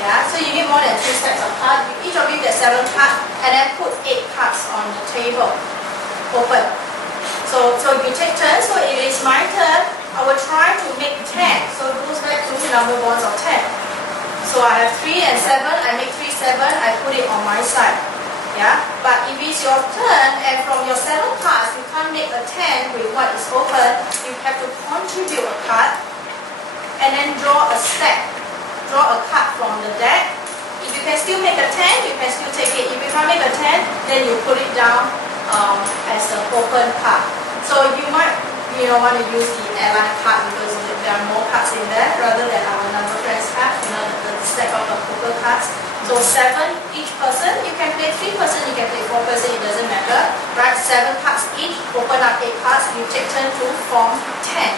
Yeah, so you need more than 2 stacks of cards. Each of you gets 7 cards and then put 8 cards on the table, open. So if you take turns, so if it's my turn, I will try to make 10. So it goes back to number bonds of 10. So I have 3 and 7, I make 3, 7, I put it on my side. Yeah? But if it's your turn and from your 7 cards, you can't make a 10 with what is open, you have to contribute a card and then draw a stack. Draw a card from the deck. If you can still make a 10, you can still take it. If you can't make a 10, then you put it down as an open card. So you might want to use the airline card because there are more cards in there rather than our number friends card, the stack of the poker cards. So 7 each person, you can play 3 person, you can play 4 person, it doesn't matter. Right, 7 cards each, open up 8 cards, you take turn to form 10.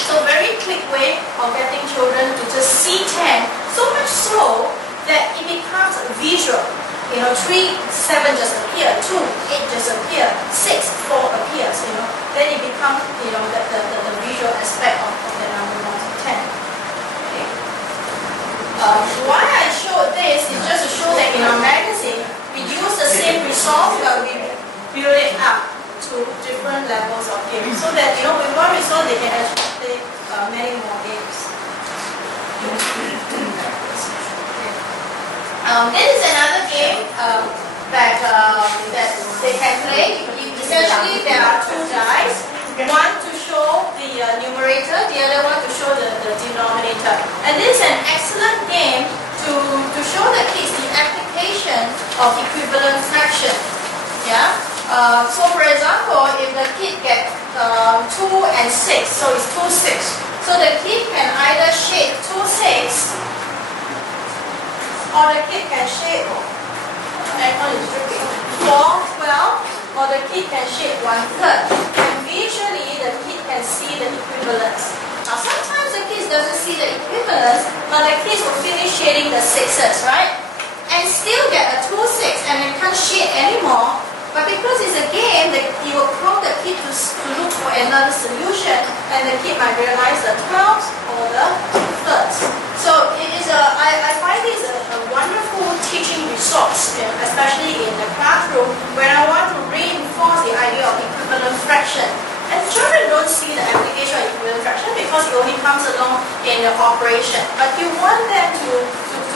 So very quick way of getting children to just see 10, so much so that it becomes visual. 3, 7 just appear, 2, 8 just appear, 6, 4 appears, Then it becomes, the visual aspect of the number 1 to 10. Okay. Why I showed this is just to show that in our magazine, we use the same resource, but we build it up to different levels of games. So that, with one resource, they can actually play many more games. This is another game that they can play. Essentially, there are 2 dice. One to show the numerator, the other one to show the denominator. And this is an excellent game to show the kids the application of equivalent fraction. Yeah. So for example, if the kid gets 2 and 6, so it's 2, 6. So the kid can either shade 2, 6, or the kid can shade 4, 12, or the kid can shade 1/3. And visually, the kid can see the equivalence. Now sometimes the kids doesn't see the equivalence, but the kids will finish shading the 6s, right? And still get a 2, 6, and they can't shade anymore. But because it's a game, it will prompt the kid to look for another solution, and the kid might realize the 12s or the 3rds. So it is I find this a wonderful teaching resource, especially in the classroom when I want to reinforce the idea of equivalent fraction. And children don't see the application of equivalent fraction because it only comes along in the operation. But you want them to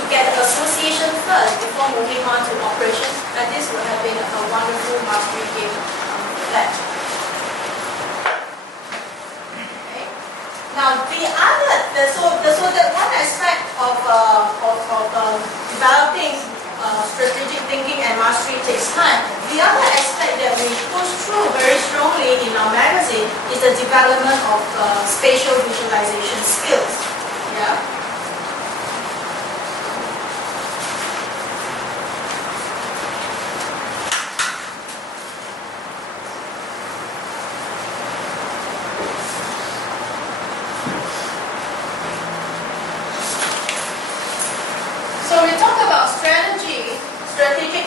get the association first before moving on to operation, and this would have been a wonderful mastery game for that. Okay. Now the one aspect of developing strategic thinking and mastery takes time. The other aspect that we push through very strongly in our magazine is the development of spatial visualization skills. Yeah. So we talk about strategic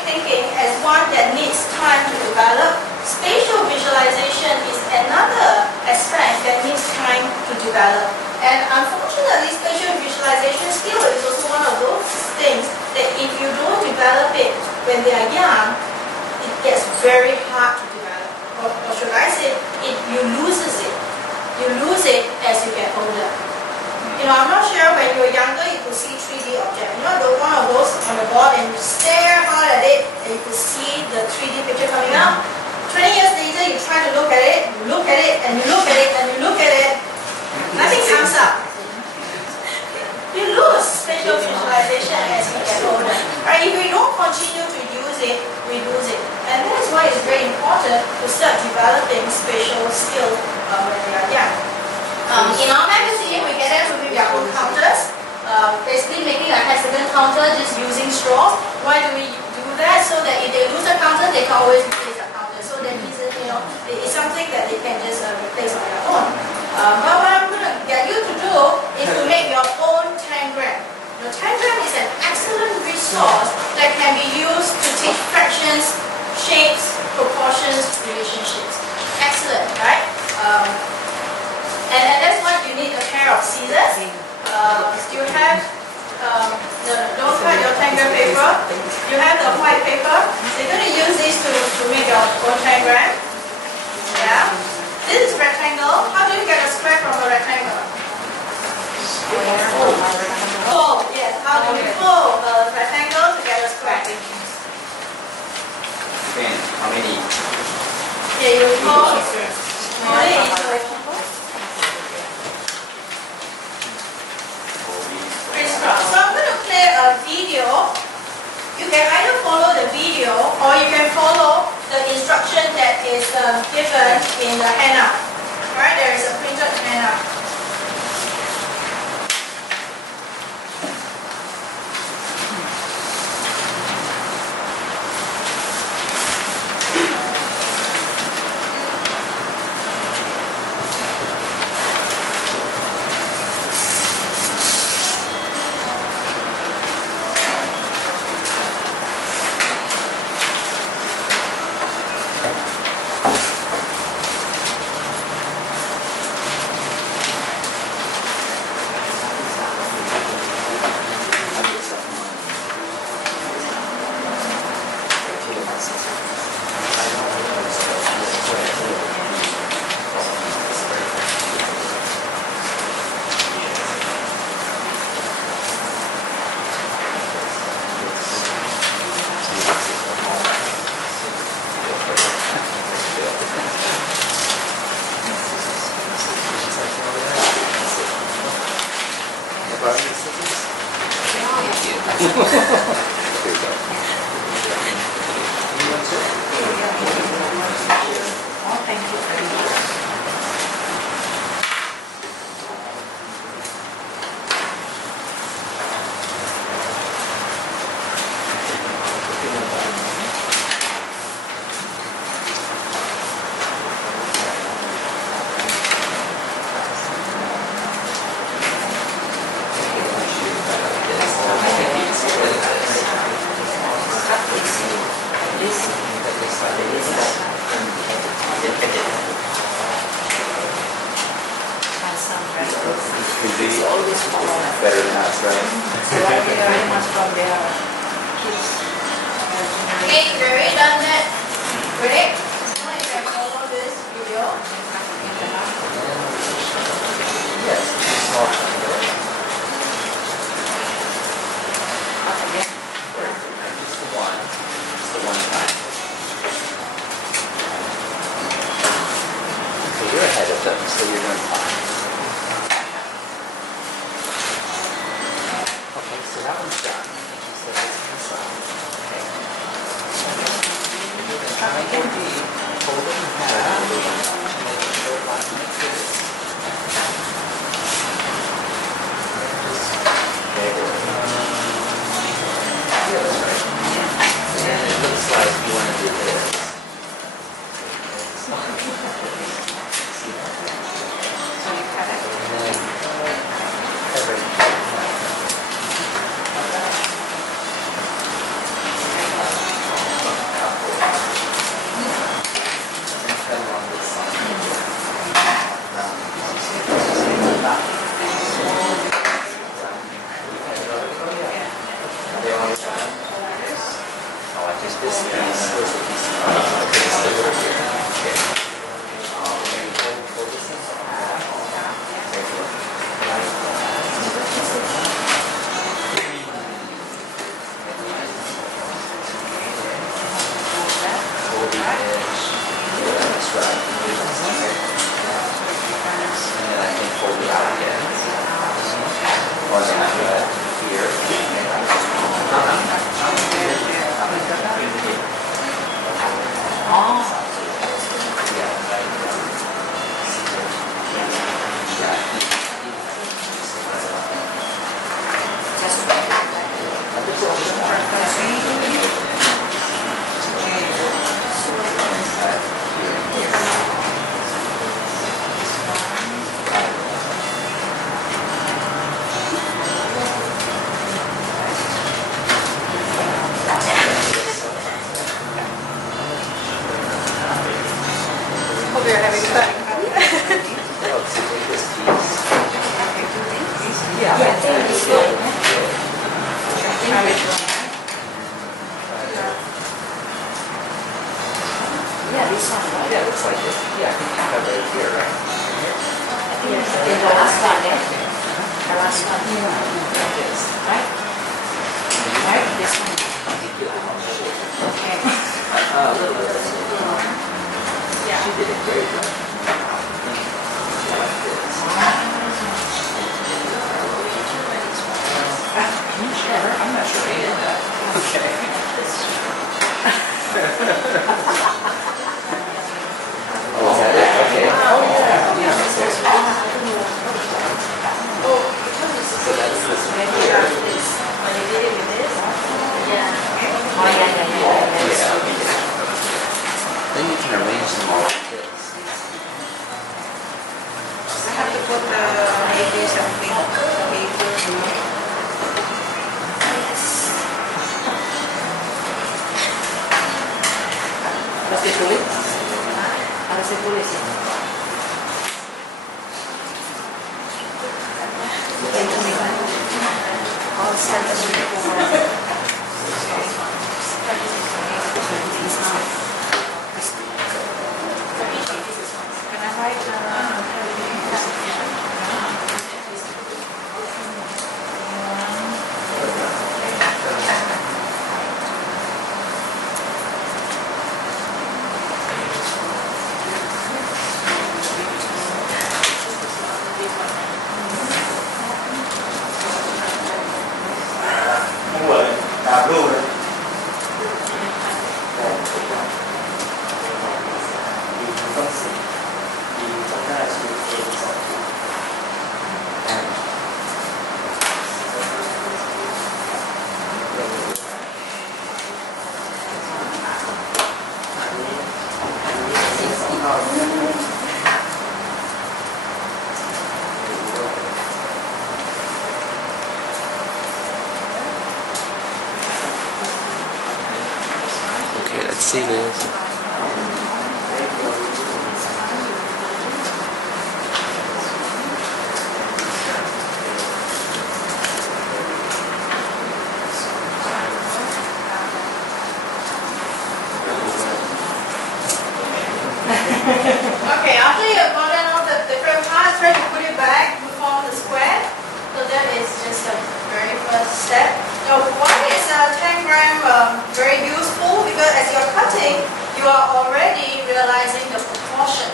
thinking as one that needs time to develop. Spatial visualization is another aspect that needs time to develop. And unfortunately, spatial visualization skill is also one of those things that if you don't develop it when they are young, it gets very hard to develop. Or should I say, you lose it. You lose it as you get older. I'm not sure when you were younger you could see 3D objects. The one of those on the board and you stare hard at it and you could see the 3D picture coming out. 20 years later you try to look at it, you look at it, and you look at it, and you look at it, nothing comes up. You lose spatial visualization as you get older. Right? If we don't continue to use it, we lose it. And that is why it's very important to start developing spatial skills when they are young. In our magazine, we get them to make their own counters, basically making a hexagon counter just using straws. Why do we do that? So that if they lose a counter, they can always replace a counter. So that it's something that they can just replace on their own. But what I'm going to get you to do is to make your own tangram. The tangram is an excellent resource that can be used to teach fractions, shapes, proportions, relationships. Excellent, right? And that's what you need, a pair of scissors. You have, don't cut your tangram paper. You have the white paper. So you're going to use this to make your own tangram. Yeah. This is rectangle. How do you get a square from a rectangle? Fold. Yes. How do you fold a rectangle to get a square? How many? Yeah, you fold. So I'm going to play a video. You can either follow the video or you can follow the instruction that is given in the handout. Alright, there is a printed handout. the scissors? Oh, thank you very much. It's always better than us, right? Very much from their kids. Okay, very done that. Ready? Now you can follow this video. Yes. Small triangle. Just the one. Just the one time. So you're ahead of them, so you're doing fine. Okay, so that one's done. So this one's done. Okay. I can be holding half to make a short line like this. Yeah, that's right. And it looks like you want to do this. See that? So you cut it. And then cover it. And on this side. Oh, I just this piece. Where's the piece? Okay, it's still over here. Okay. Hold this in. Hold the edge. Yeah, that's right. And then I can fold it out again. Or then I do it here. Hope you're having fun. Oh, so take this piece. Yeah. Yeah, this one, right? Yeah, it looks like it. Yeah, I think you cover it here, right? Yes, the last one, eh? The last one. Yes. Right? Right, this one. Okay. A little bit. She did a great job. Like this. You sure? I'm not sure he did that. Okay. Oh, is that it? Okay. Oh, yeah. Yeah. So that's this one here. When you did it with this, Yeah. Oh, yeah. Yeah. Then you can arrange them all like this. I have to put the maybe something. ¿Los que tuve? Ahora se puede decir. Can I write see this. Okay, after you have gotten all the different parts, try to put it back to form the square. So that is just a very first step. Now, why is a tangram very useful? Because as you're cutting, you are already realizing the proportion.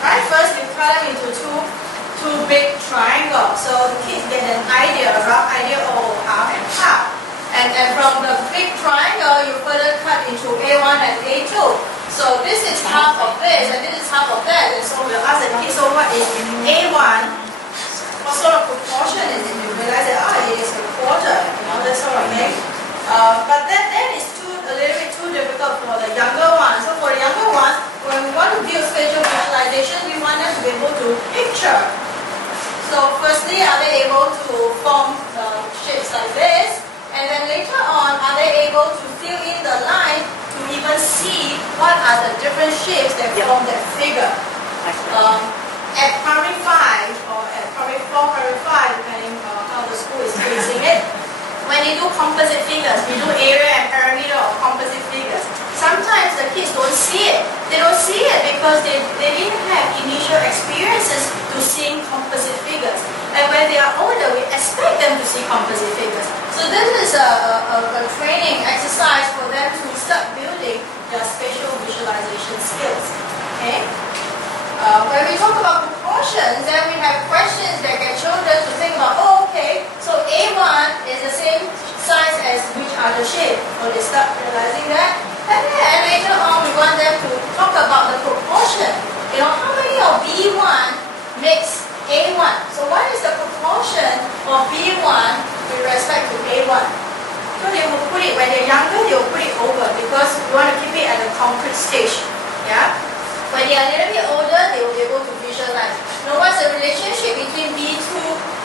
Right? First, you cut them into two big triangles. So the kids get an idea, a rough idea of half and half. And from the big triangle, you further cut into A1 and A2. So this is half of this, and this is half of that. And so we'll ask the kids, so what is A1? What sort of proportion is it? You realize that, it is a quarter, that sort of thing. But that is a little bit too difficult for the younger ones. So for the younger ones, when we want to build spatial visualization, we want them to be able to picture. So firstly, are they able to form shapes like this? And then later on, are they able to fill in the line to even see what are the different shapes that form that figure? At primary 5 or at primary 4, primary 5, depending on how the school is facing it, when they do composite figures, we do area and perimeter of composite figures. Sometimes the kids don't see it. They don't see it because they didn't have initial experiences to seeing composite figures. And when they are older, we expect them to see composite figures. So this is a training exercise for them to start building their spatial visualization skills. Okay? When we talk about proportions, then we have questions that get children to think about, okay, so A1 is the same size as which other shape? So they start realizing that. And then later on, we want them to talk about the proportion. How many of B1 makes A1? So what is the proportion of B1 with respect to A1? So they will put it, when they're younger, they will put it over because we want to keep it at a concrete stage. Yeah? When they are a little bit older, they will be able to visualize. What's the relationship between B2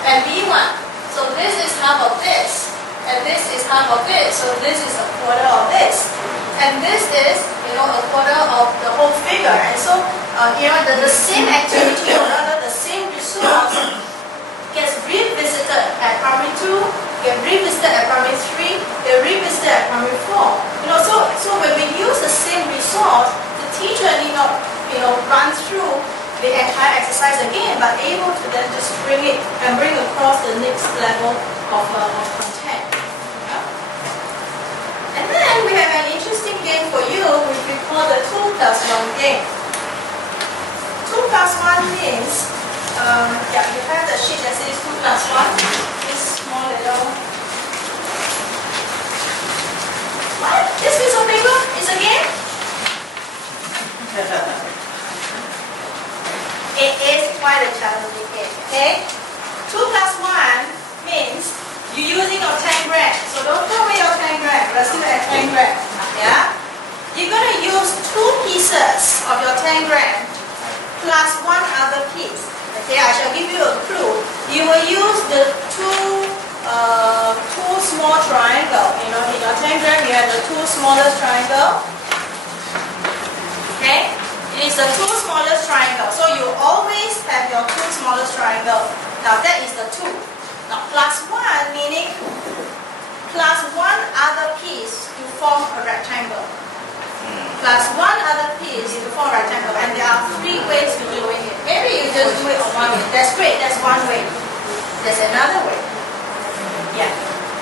and B1? So this is half of this, and this is half of this. So this is a quarter of this, and this is, a quarter of the whole figure. And so, the same activity, or rather the same resource, gets revisited at primary 2, get revisited at primary 3, get revisited at primary 4. So when we use the same resource, the teacher need not run through the entire exercise again, but able to then just bring it and bring across the next level of content. Yeah? And then we have an interesting game for you, which we call the 2+1 game. 2+1 means, you have the sheet that says 2+1, this small little. What? This piece of paper is a game? It is quite a challenging game, okay? 2+1 means you're using your tangram. So don't throw away your tangram. We're still at tangram. Yeah? You're going to use 2 pieces of your tangram plus 1 other piece. Okay, I shall give you a clue. You will use the two small triangles. In your tangram, you have the 2 smallest triangles. Okay? It is the 2 smallest triangles. So you always have your 2 smallest triangles. Now that is the 2. Now plus 1 meaning plus 1 other piece to form a rectangle. Plus 1 other piece to form a rectangle. And there are 3 ways to doing it. Maybe you just do it on one way. That's great. That's one way. There's another way. Yeah.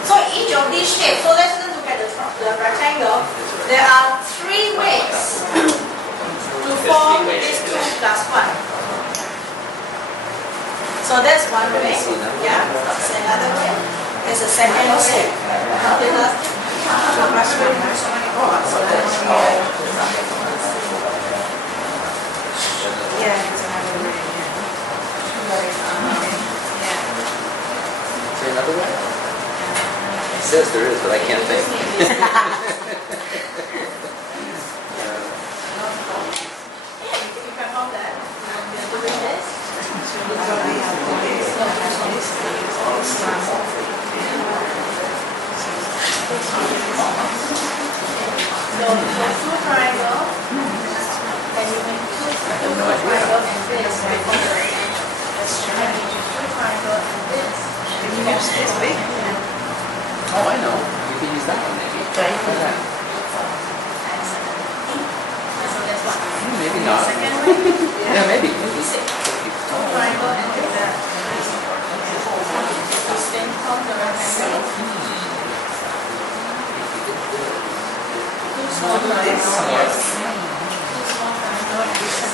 So each of these shapes. So let's look at the rectangle. There are 3 ways to form this 2+1. So that's one way. Yeah, that's another way. There's a second way. Yeah, there's another way. Is there another way? It says there is, but I can't think. So Oh, I know. You can use that one maybe. Right. Try that. So that's one. Maybe not. Second one, Yeah, maybe. you say, triangle and do that. So same from the rectangle. Two small triangles. Somewhere. Two small triangles.